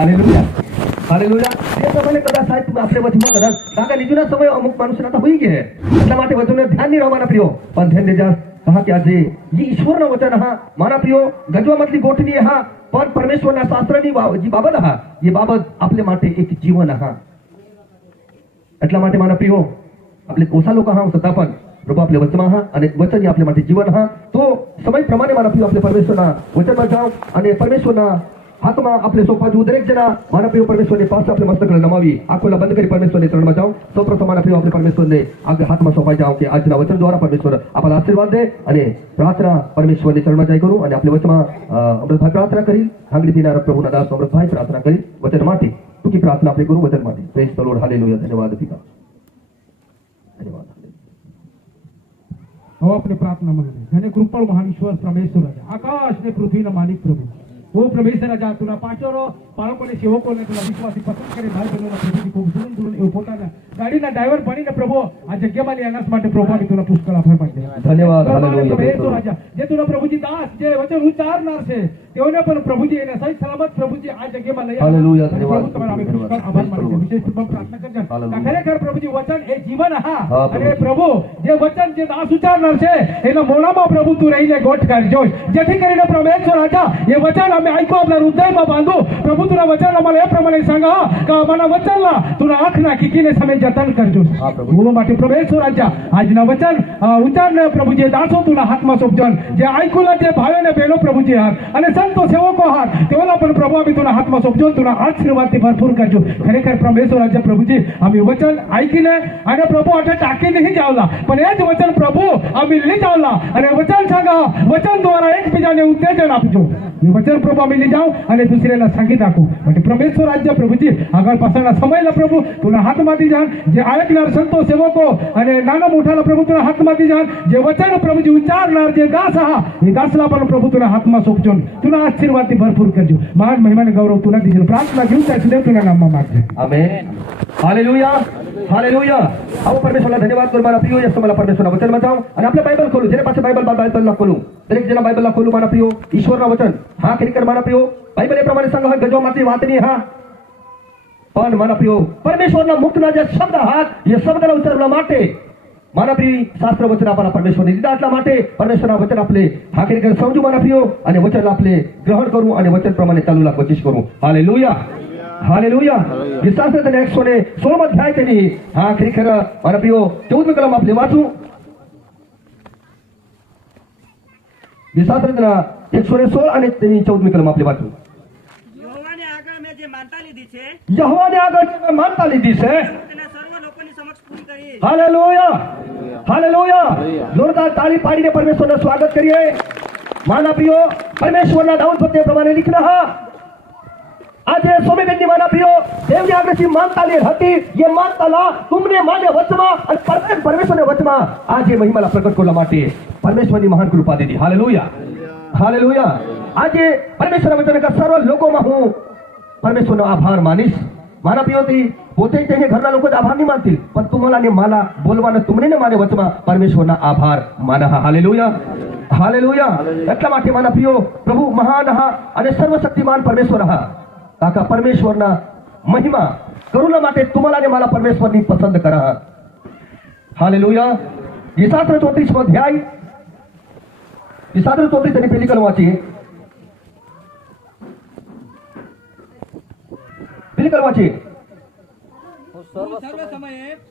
Hallelujah hallelujah તે સમયે કદાચ સાહેબ આપણે વચમાં કદાચ કાકા લીધુના સમય અમુક માણસોના તો હોઈ ગયા એટલા માટે વચનને ધ્યાન નહીં રહેવાના પ્રિયો પણ ધ્યાન દેજા कहा कि आज ये ईश्वर वचन हा माना प्रियो गजवामतली गोठनी हा पण परमेश्वरना शास्त्रनी जी बाबत हा ये बाबत आपले માટે एक जीवन हा એટલા માટે માના પ્રિયો આપણે કોસા લોકો હા સદા પણ પ્રભુ આપણે વચમાં હા અને વચન આપલે માટે જીવન હા તો સમય પ્રમાણે માના પ્રિયો આપણે પરમેશ્વરના વચનમાં જાઓ અને પરમેશ્વરના हाथमा आपले सोपा जो दरेक जना माना प्रिय परमेश्वर ने पास आपले मस्तक नमावी आंखोला बंद करी परमेश्वर ने चरण में जाओ सौ प्रथम माना प्रिय आपले परमेश्वर ने आगे हाथ में सोपाई जाओ कि આજના वचन द्वारा परमेश्वर आपला आशीर्वाद दे અને प्रार्थना परमेश्वर ने चरण में जाई करू અને आपले वचन अमृतभाई प्रार्थना करी हांगली दिनार प्रभुना दास अमृतभाई प्रार्थना करी वचन माटे टूकी प्रार्थना आपले करू वचन माटे प्रेज द लॉर्ड हालेलुया धन्यवाद पिता धन्यवाद हो अपने प्रार्थना में धन्य कृपाळू महान ईश्वर परमेश्वर आकाश ने पृथ्वी ना मालिक प्रभु वो प्रवेश राजा तुला पाचोरो बाळकोने सेवकोने तुला विश्वासी पसंद करे भाई बहनोना प्रभुजी खूप जुळून जुळून एव पोताना गाडीना ड्रायव्हर बनीने प्रभु आ जग्यामाली येण्यास માટે प्रभु आम्ही तुला पुष्कळ आभार मानते धन्यवाद हालेलुया राजा जे तुला प्रभुजी दास जे वचन उच्चारणार છે તેઓને પણ પ્રભુજી એને સહી સલામત પ્રભુજી આ જગ્યામાં લઈ हालेलुया धन्यवाद તમારા અમે પુષ્કળ આભાર માનીએ વિશેષ રૂપમાં પ્રાર્થના કરજો ખરેખર પ્રભુજી વચન એ જીવન હા અને પ્રભુ જે વચન જે દાસ ઉચ્ચારणार છે એના મોઢામાં પ્રભુ તું રહીને ગોઠ કરજો જેથી કરીને પરમેશ્વર રાજા એ વચન અમે ऐकू आपल्या हृदयाમાં બાંધો પ્રભુ तुला वचन आम्हाला એ પ્રમાણે सांगा का आम्हाला वचनला तुला आँख नाकीकीने समय जतन करजो बोलो માટે પરમેશ્વર રાજા આજના વચન ઉચ્ચારને પ્રભુજી દાસો तुला हातમાં સોંપજન જે ऐकूला તે ભાવેને બેનો પ્રભુજી હાર અને संतो सेवको हार तेवला पण प्रभु आम्ही तुला हातમાં સોંપજો तुला आशीर्वाद भरपूर करजो खरेखर परमेश्वर राजा प्रभुजी आम्ही वचन ऐकिले आणि प्रभु आठे टाकी नाही जावला पण हेच वचन प्रभु आम्ही ली जावला आणि वचन सांगा वचन द्वारा एकबीजाने उत्तेजन आपजो हे वचन प्रभु आम्ही ली जाऊ आणि दुसऱ्याला सांगी दाखवू म्हणजे परमेश्वर राज्य प्रभुजी આગળ પાછળના સમયલા પ્રભુ तुला हातમાંથી જાન જે ऐकणार संतो सेवको અને નાના મોઠાला प्रभु तुला हातમાંથી જાन જે वचन प्रभुजी उच्चारणार जे दास हा हे दासला पण प्रभु तुला हातમાં સોંપજો तुला आशीर्वाद भरपूर करजो महान महिमाने गौरव तुला दीजिल प्रार्थना घेऊन त्या देव तुला नामમાં मागजे आमेन हालेलुया हालेलुया आओ परमेश्वरला धन्यवाद करू मारा प्रियो या मला परमेश्वरना वचन માં જાઓ અને આપણે બાઇબલ ખોલું જેને પાસે બાઇબલ ला खोलू દરેક જણા બાઇબલ ला खोलू મારા પ્રિયો ઈશ્વરના વચન હા ખરેખર મારા પ્રિયો બાઇબલ એ પ્રમાણે સંગ હોય ગજવામાંથી વાતની હા પણ મારા પ્રિયો પરમેશ્વરના મુખના જે શબ્દ હાથ એ શબ્દના ઉચ્ચારવા માટે મારા પ્રિય શાસ્ત્ર વચન આપણા પરમેશ્વરની દીધા એટલા માટે પરમેશ્વરના વચન આપણે હા ખરેખર સમજુ મારા પ્રિયો અને વચન આપણે ગ્રહણ કરવું અને વચન પ્રમાણે ચાલુ લા કોશિશ કરું હાલેલુયા हालेलुया विश्वासाने 116 अध्याय तेनी हा खरेखर मारा प्रियो 14 कलम आपले वाचू विश्वासाने 116 आणि तेनी 14 कलम आपले वाचू यहोवाने આગળ મેં જે માનતા લીધી છે यहोवाने આગળ જે માનતા લીધી છે તેને સર્વ લોકોની સમક્ષ પૂરી કરી हालेलुया हालेलुया जोरदार ताली पाડીને परमेश्वरનું स्वागत કરીએ माना प्रियो परमेश्वरना दाऊद पत्ते प्रमाणे लिखना हा आज स्वामी व्यक्ति माना प्रियो देवनी आज्ञाची मानता ली हती ये मानताला तुमने माने वचमा અને પરમેશ્વરને વચમાં आज ये महिमाला प्रकट કરવા માટે પરમેશ્વરની મહાન કૃપા દીધી હાલેલુયા હાલેલુયા आज પરમેશ્વરના વચનના સર્વ લોકોમાં હું પરમેશ્વરનો આભાર માનીશ મારા પ્રિયોથી પોતે તે ઘરના લોકો આભાર નહીં માનतील પણ तुम्हाला ने मला બોલવાના तुमने ने माने વચમાં પરમેશ્વરના આભાર માના હાલેલુયા હાલેલુયા એટલા માટે મારા પ્રિયો પ્રભુ મહાન હા અને સર્વશક્તિમાન પરમેશ્વર હા काका परमेश्वरना महिमा करुणा माटे तुम्हाला ने मला परमेश्वरनी पसंद करा हालेलुया यशास्त्र 34 अध्याय यशास्त्र 34 तरी पहिली कलम वाची पहिली कलम वाची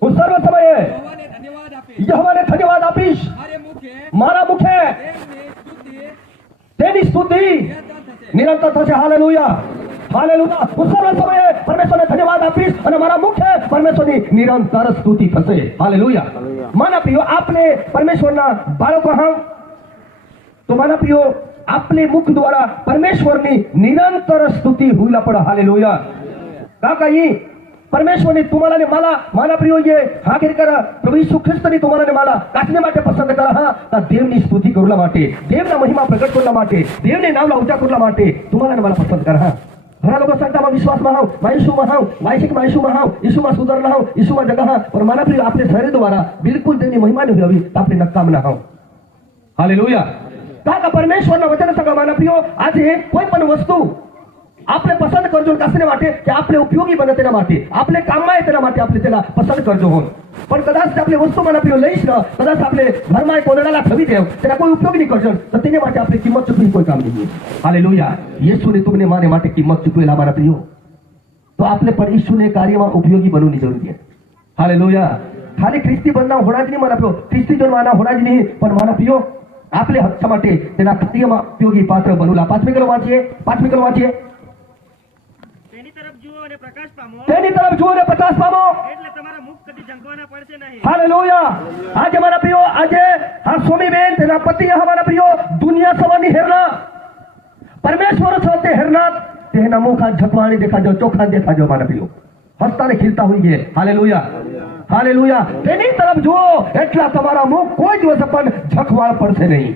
હું સર્વ સમયે યહોવાને ધન્યવાદ આપીશ મારા મુખે તેની સ્તુતિ નિરંતર થશે હાલેલુયા हालेलुया હું સર્વ સમયે પરમેશ્વરને ધન્યવાદ આપીશ અને મારા મુખે પરમેશ્વરની નિરંતર સ્તુતિ થશે હાલેલુયા મારા પ્રિયો આપને પરમેશ્વરના બાળકો હા તો મારા પ્રિયો આપને મુખ દ્વારા પરમેશ્વરની નિરંતર સ્તુતિ હોઈલા પડે હાલેલુયા કાકા ઈ परमेश्वरने तुम्हाला ने मला माना प्रियो ये हा करा प्रभु यीशु ख्रिस्तने तुम्हाला ने मला काटने માટે પસંદ કરા હા તા દેવની સ્તુતિ કરવા માટે દેવના મહિમા પ્રગટ કરવા માટે દેવને નામલા ઊંચા કરવા માટે तुम्हाला ने मला પસંદ કરા હા ઘણા લોકો સંતામાં વિશ્વાસમાં હાવ માયસુમાં હાવ વાયસિકમાં આયસુમાં હાવ ઈસુમાં સુધારણા હાવ ઈસુમાં જગા હા પર માના પ્રિય આપણે શરીર દ્વારા બિલકુલ તેની મહિમાને હોવી આપણે નકામ ના હાવ હાલેલુયા કાકા પરમેશ્વરના વચન સંગ માના પ્રિયો આજે કોઈ પણ વસ્તુ આપણે પસંદ કરજો કસને માટે કે આપણે ઉપયોગી બને તેના માટે, આપણે કામમાં આવે તેના માટે આપણે તેના પસંદ કરજો હો. પણ કદાચ આપણે વસ્તુ મને પ્રિય લઈશ ન, કદાચ આપણે ઘરમાં કોદડાલા થવી દેવ, તેના કોઈ ઉપયોગ નહીં કરજો, તો તેને માટે આપણે કિંમત ચૂકવી કોઈ કામ નહીં. હાલેલુયા. યેસુને તમને મારે માટે કિંમત ચૂકવેલા મારા પ્રિયો, તો આપણે પણ ઈશ્વરને કાર્યમાં ઉપયોગી બનવાની જરૂર છે. હાલેલુયા. ખાલી ખ્રિસ્તી બનના હોણા જ નહીં મારા પ્રિયો, ખ્રિસ્તી જનવાના હોણા જ નહીં, પણ મારા પ્રિયો આપણે હક માટે તેના કાર્યમાં ઉપયોગી પાત્ર બનવું. પાંચમી કલમ વાંચીએ. તેની તરફ જુઓ અને પ્રકાશ પામો, તેની તરફ જુઓ અને પ્રકાશ પામો. એટલે તમારા મુખ કદી ઝંખવાના પડશે નહીં. હાલેલુયા. આજે મારા પ્રિયો, આજે આ સ્વામીબેન તેના પતિ હમારા પ્રિયો દુનિયા સવાની હેરના પરમેશ્વર સાથે હેરના તેના મુખ આ ઝકવાણી દેખાજો, ચોખા દેખાજો મારા પ્રિયો, હસતા ને ખીલતા હોઈએ. હાલેલુયા. હાલેલુયા. તેની તરફ જુઓ એટલા તમારા મુખ કોઈ દિવસ પણ ઝકવાળ પડશે નહીં.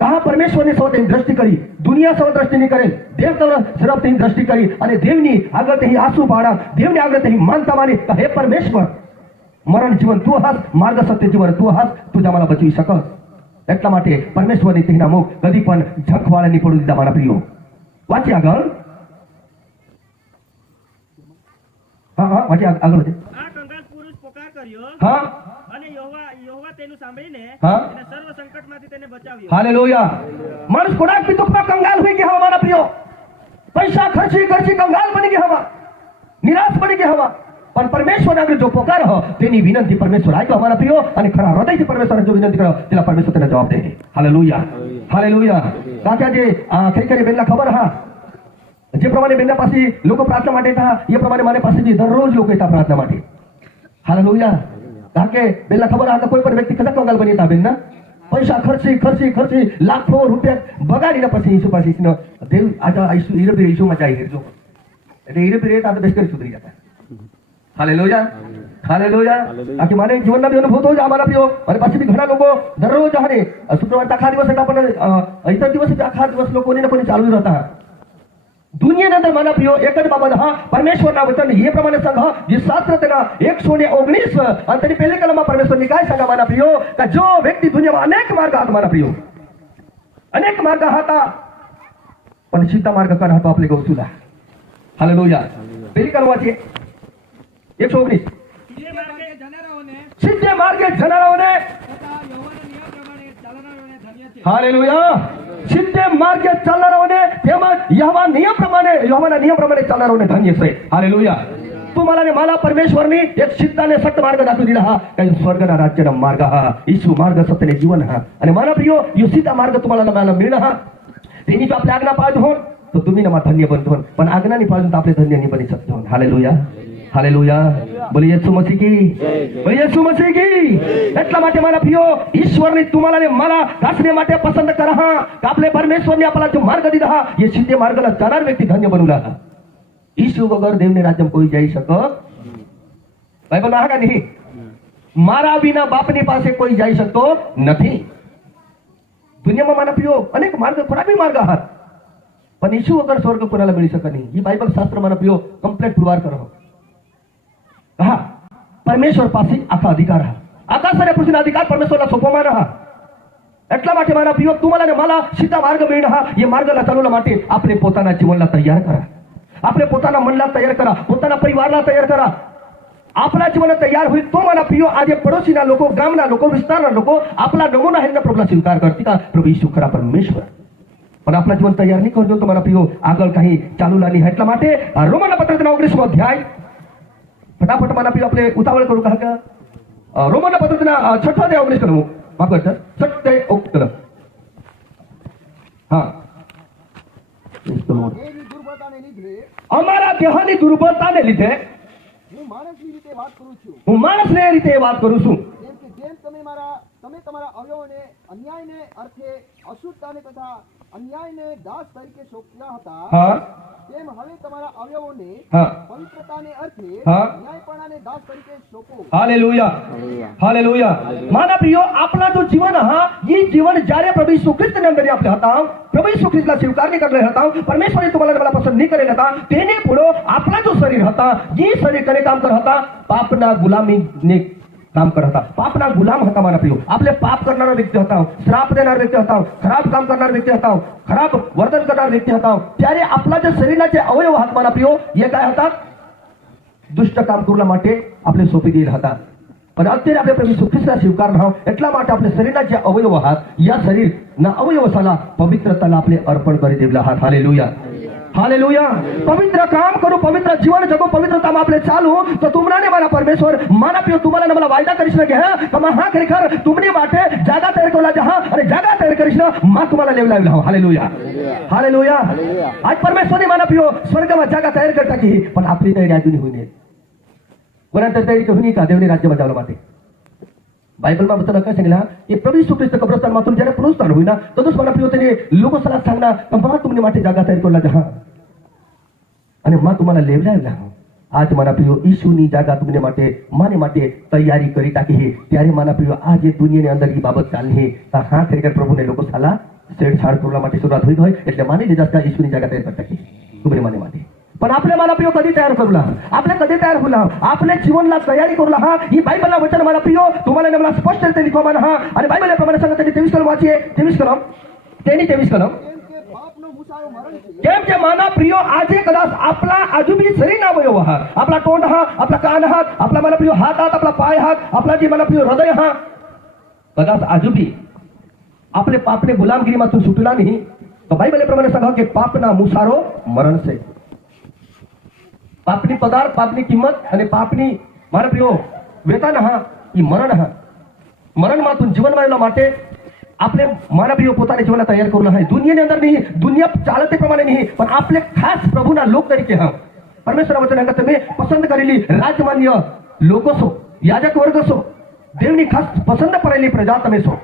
कहा परमेश्वर ने सौ दृष्टि करी, दुनिया सौ दृष्टि नहीं करे, देव तरफ दृष्टि करी અને દેવની આગળ આંસુ પાડા, દેવની આગળ માનતા માની હે પરમેશ્વર, મરણ જીવન તું હાસ, માર્ગ સત્ય જીવન તું હાસ, તું જ અમારા બચવી શક. એટલા માટે પરમેશ્વરની તેના મુખ કદી પણ ઝકવાળે નહીં પડું દીધા મારા પ્રિયો. વાંચી આગળ. હા વાંચી આગળ. આ કંગાલ પુરુષ પોકાર કર્યો, હા, અને યહોવા તેનું સાંભળીને હા, એને સર્વ સંકટમાંથી તેને બચાવ્યો. હાલેલુયા. માણસ કોડાક भी दुख में कंगाल हुई गया हमारा प्रियो, पैसा खर्ची कंगाल बन गया हवा, निराश बन गया हवा. પણ પરમેશ્વર આગળ જો પોકાર હો, તેની વિનંતી પરમેશ્વર આજો અમારા પ્રિયો, અને ખરા હૃદયથી પરમેશ્વર જો વિનંતી કરો તેલા પરમેશ્વર તેને જવાબ દે. હાલેલુયા. હાલેલુયા. કાકા જે ખરેખર બેનલા ખબર હા, જે પ્રમાણે બેનના પાસે લોકો પ્રાર્થના માટે હતા, એ પ્રમાણે મારી પાસે દરરોજ લોકો હતા પ્રાર્થના માટે. હાલેલુયા. કારણ કે બેનલા ખબર હા, કોઈ પણ વ્યક્તિ કદાચ કંગાલ બની હતા બેનના, પૈસા ખર્ચી લાખો રૂપિયા બગાડીને પછી ઈસુ પાસે દેવ આજા ઈસુમાં જાય હેરજો, એટલે ઈરે રેટ આપણે બેસ કરી સુધરી જતા. હાલેલુયા. હાલેલુયા. આખી મારે જીવનના બી અનુભવ થયો અમારા પ્રિયો, અને પછી બી ઘણા લોકો દરરોજ હારે શુક્રવાર આખા દિવસ હતા, પણ ઇતર દિવસ આખા દિવસ લોકોની ને કોઈ ચાલુ રહેતા. દુનિયાની અંદર મારા પ્રિયો એક જ બાબત, હા, પરમેશ્વરના વચન એ પ્રમાણે સંઘ જે શાસ્ત્ર તેના 119 અને તેની પહેલી કલમમાં પરમેશ્વર ની કાય સંઘ મારા પ્રિયો, કે જો વ્યક્તિ દુનિયામાં અનેક માર્ગ હતા મારા પ્રિયો, અનેક માર્ગ હતા, પણ સીધા માર્ગ કર હતો આપણે ગૌતુલા. હાલેલુયા. પહેલી કલમ છે 119. સીધે માર્ગે જનારાઓને હાલેલુયા. સીધે માર્ગે ચાલનારાઓને તેમજ યહોવાના નિયમ પ્રમાણે ચાલનારાઓને ધન્ય છે. હાલેલુયા. तुम्हाला मला परमेश्वरनी एक सिद्धाने सत्य मार्ग दाखवून दिला हा, काही स्वर्गना राज्यना मार्ग हा, ईशू मार्ग सत्यने जीवन हा, आणि मला प्रियो यो सीधा मार्ग तुम्हाला मला मिळणं हा. तेनी जो आपल्या आज्ञा पाळत हो तो तुम्ही ना धन्य बनतो, पण आज्ञानी पाळून आपले धन्य नाही बनी शकतो. हालेलुया. हालेलुया. बोलिए येशू मसीह की, बोलिए येशू मसीह की. એટલા માટે મારા પ્રિયો ઈશ્વરની तुम्हाला ને मला દાસને માટે પસંદ કરા હા, કે આપણે પરમેશ્વરને આપણા જો માર્ગ દીધા હા, ये सीधे मार्गला जाणार व्यक्ती धन्य बनवला हा. ईशु वगर देवने राज्यમાં કોઈ જઈ શકે બાઇબલ માં હા કે નહીં? મારા વિના બાપની પાસે કોઈ જઈ શકતો નથી. દુનિયામાં મારા પ્રિયો અનેક માર્ગ ખરાબી માર્ગ આહાર, પણ ઈશુ વગર સ્વર્ગ કોનાला मिळू શકે નહીં. ही बाइबल शास्त्र મારા પ્રિયો કમ્પ્લીટ પુરવાર કરો. હા, પરમેશ્વર પાસે આખા અધિકાર હા, આકાશ અને પૃથ્વીના અધિકાર પરમેશ્વરला સોંપવામાં રહા. એટલા માટે મારા પ્રિયો तुम्हाला ને मला સીધા માર્ગ मिळणं हा, ये मार्गला चालवला માટે આપણે પોતાના જીવનला તૈયાર કરા, આપણે પોતાના મનला તૈયાર કરા, પોતાના પરિવારला તૈયાર કરા. આપણા જીવન તૈયાર હોય તો મારા પ્રિયો આજે પડોશીના લોકો, ગામના લોકો, વિસ્તારના લોકો આપણા નમૂના હેરના પ્રભુના સ્વીકાર કરતી હતા. પ્રભુ ઈશુ ખરા પરમેશ્વર, પણ આપણા જીવન તૈયાર નહીં કરજો તો મારા પ્રિયો આગળ કहीं ચાલુ લાની. એટલા માટે રોમનના પત્રના 19મો અધ્યાય ફટાફટ મારા પ્રિયો આપણે ઉતાવળ કરું કે રોમનના પત્રના 6 અધ્યાય 19 કલમ માફ કરજો 6 કલમ. હા, અમારા દેહની દુર્બળતાને લીધે હું માણસની રીતે વાત કરું છું, હું માણસને એ રીતે વાત કરું છું, જેમ તમે તમારા અવયવોને અન્યાયને અર્થે અશુદ્ધતાને તથા અન્યાયને દાસ તરીકે સોંપ્યા હતા, હા, તેમ હવે તમારા અવયવોને હા, પવિત્રતાને અર્થે હા, ન્યાયપણાને દાસ તરીકે સોંપો. हालेलुया. हालेलुया. माना प्रियो आपला जो जीवन हा, ये जीवन જ્યારે પ્રભુ ઈસુ ખ્રિસ્તને અંદર આપણે હતા, પ્રભુ ઈસુ ખ્રિસ્તના સ્વીકાર નહીં કરले હતા, પરમેશ્વરે तुम्हाला मला पसंद नहीं करेल હતા, તેને પૂરો આપલા જો શરીર હતા, જે શરીર કરે કામ કર હતા પાપના ગુલામીને काम करत होता, पापना गुलाम होता माना प्रियो, आपले पाप करणारा व्यक्ती होता, श्राप देणारा व्यक्ती होता, खराब काम करणारा व्यक्ती होता, खराब वर्तन करणारा व्यक्ती होता. ત્યારે આપલા જે શરીરના જે અવયવ હાથ માના પ્રિયો એ काय હતા? દુષ્ટ કામ કરવા માટે આપણે સોંપી દીધા હતા. અને અત્યારે આપણે પ્રભુ ઈસુ ખ્રિસ્તના સ્વીકારના હોવ એટલા માટે આપણે શરીરના જે અવયવ હાથ યા શરીરના અવયવ સાલા પવિત્રતાને આપણે અર્પણ કરી દેવલા હાથ. Hallelujah, hallelujah. પવિત્ર કામ કરું, પવિત્ર જીવન જગો, પવિत्रताમાં આપણે ચાલू તો तुमराने મારા પરમેશ્વર મારા પ્રિય तुम्हाला मला वायदा करीश ना की हा खरेखर तुमनी માટે जागा तयार करूला जहा અને जागा तयार करीश ना मा तुम्हाला लेवला लाव. Hallelujah, hallelujah. आज परमेश्वरने माना प्रियो स्वर्गમાં जागा तयार करता की पण आपली तयारी अजूनही होईने. कोणाच्या तयारी होईने का देवने राज्य बजावला માટે? बायबलમાં बताना काय सांगितलं की प्रभू यीशु ख्रिस्त कब्रस्तानमातून જ્યારે पुनरुत्थान होईना तोच मला प्रियो त्याने लोकसला सांगना मा तुमनी માટે जागा तयार करूला जहा અને मा तुम्हाला लेवला लाव. आज माना प्रियो ઈશુની જાગા તમને માટે માને માટે તૈયારી કરી તાકી ત્યારે માના પ્રિયો આ જે દુનિયાની અંદર ઈ બાબત ચાલની તા હા ખરેખર પ્રભુને લોકો સાલા છેડછાડ કરવા માટે શરૂઆત હોઈ ગઈ એટલે માની લીધા का ઈશુની જાગા તૈયાર કરતા की तुम्ही माने માટે. पण आपले माना प्रियो कधी तयार करूला, आपले कधी तयार होला, आपले जीवनला तयारी करूला हा ही बायबलना वचन माना प्रियो तुम्हाला मला स्पष्ट રીતે लिखवा माना हा आणि बायबल प्रमाणे सांगते 23 कलम वाचिए 23 कलम तेनी 23 कलम કેમ કે પાપનો મુસારો મરણ છે. કેમ કે માના પ્રિયો આજે કદાચ આપલા આજુબી શરીરના અવયવ હા, આપલા તોંડ હા, આપલા કાન હા, આપલા માના પ્રિયો હાથ હાથ, આપલા પાય હાથ, આપલા જે માના પ્રિયો હૃદય હા કદાચ આજુબી આપણે પાપને ગુલામગીરીમાંથી છૂટલા નહીં તો બાઇબલ પ્રમાણે सांगा કે પાપના મુસારો મરણ છે. પાપની પદાર્થ, પાપની કિંમત અને પાપની મારા પ્રિયો વેતન હા એ મરણ હા. મરણમાંથી જીવન મળવા માટે આપણે મારા પ્રિયો પોતાને જીવનને તૈયાર કરવું છે. દુનિયાની અંદર નહીં, દુનિયા ચાલે તે પ્રમાણે નહીં, પણ આપણે ખાસ પ્રભુના લોક તરીકે હા પરમેશ્વરના વચન અંગત તમે પસંદ કરેલી રાજમાન્ય લોકો છો, યાજક વર્ગ છો, દેવની ખાસ પસંદ કરેલી પ્રજા તમે છો.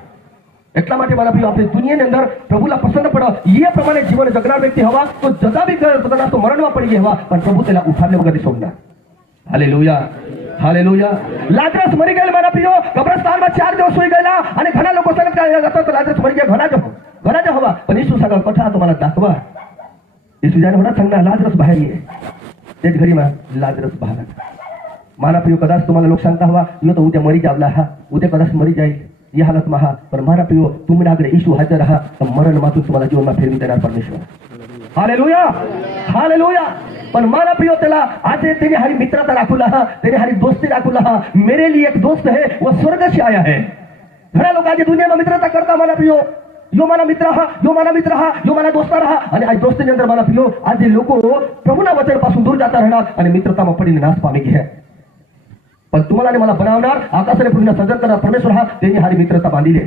એટલા માટે મારા પ્રિયો આપણે દુનિયાની અંદર પ્રભુલા પસંદ પડે એ પ્રમાણે જીવન જગનાર વ્યક્તિ હવા તો જતા બી પોતાના તો મરણમાં પડી ગયા હવા પણ પ્રભુ તેના ઉઠાડને વગર સોમના. Hallelujah, hallelujah. લાજરસ મરી ગયેલા મારા પ્રિયો કબ્રસ્તાનમાં 4 દિવસ હોઈ ગયેલા અને ઘણા લોકો સંગત હતા લાજરસ મરી ગયા ઘણા જ હવા પણ ઈસુ सांगा कथा तुम्हाला दाखवा. ઈસુ जाने म्हणा सांगणार लाजरस बाहेर ये तेच घरीમાં लाजरस बाहेर. मारा प्रियो कदाच तुम्हाला लोक सांगता हवा यो तो उद्या मरी जावला हा, उद्या कदाच मरी जाईल या हालतમાં हा पण मारा प्रियो तुम्ही આગળ ઈસુ હાજર રહા તો મરણમાંથી तुम्हाला जीवનમાં ફેરવી देणार परमेश्वर. Hallelujah, hallelujah. पण मारा प्रियो त्याला आज तेने हरी मित्रता राखूला हा, तेने हरी दोस्ती राखूला हा. मेरे लिए एक दोस्त है वो स्वर्ग से आया है. घણા લોકો આજે દુનિયામાં મિત્રતા કરતા મારા પ્રિયો यो मारा मित्र हा, यो मारा मित्र हा, यो मारा दोस्त रहा आणि आज दोस्तीની અંદર મારા પ્રિયો આજે લોકો પ્રભુના વચન પાसून दूर जाता राहणार आणि मित्रताમાં पडीने नाश पामी ગયા. पण तुम्हाला आणि मला बनवणार आकाशाने पृथ्वीला सृजन करणार परमेश्वर हा त्यांनी हारी मित्रता बांधिले,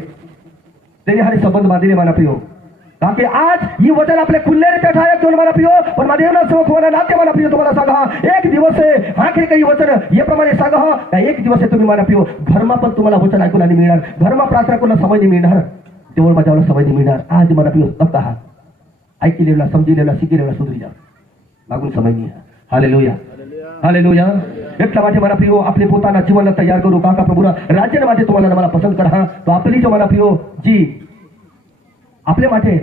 त्यांनी हारी संबंध बांधिले माना प्रियो. ताकि आज ही वचन आपले खुले रीते ठाया घेऊन माना प्रियो पण माझ्या सेवक होणार नाते माना प्रियो तुम्हाला सांगा एक दिवस आहे हा काही वचन या प्रमाणे सांगा हा एक दिवस आहे तुम्ही माना प्रियो घरमा पण तुम्हाला वचन ऐकून आणि मिळणार, घरमा प्रार्थना करून समय नाही मिळणार, तेवढं माझ्यावर समय नाही मिळणार. आज माना प्रियो तक्का हा ऐकलेला समजलेला शिकलेला सुधरी जा मागून समय नाही. Hallelujah, hallelujah. એટલા માટે મારા પ્રિયો આપણે પોતાના જીવનને તૈયાર કરો કાકા પ્રભુના રાજ્યને માટે તમારા મને પસંદ કરા તો આપલી જો મારા પ્રિયો જી आपल्या માટે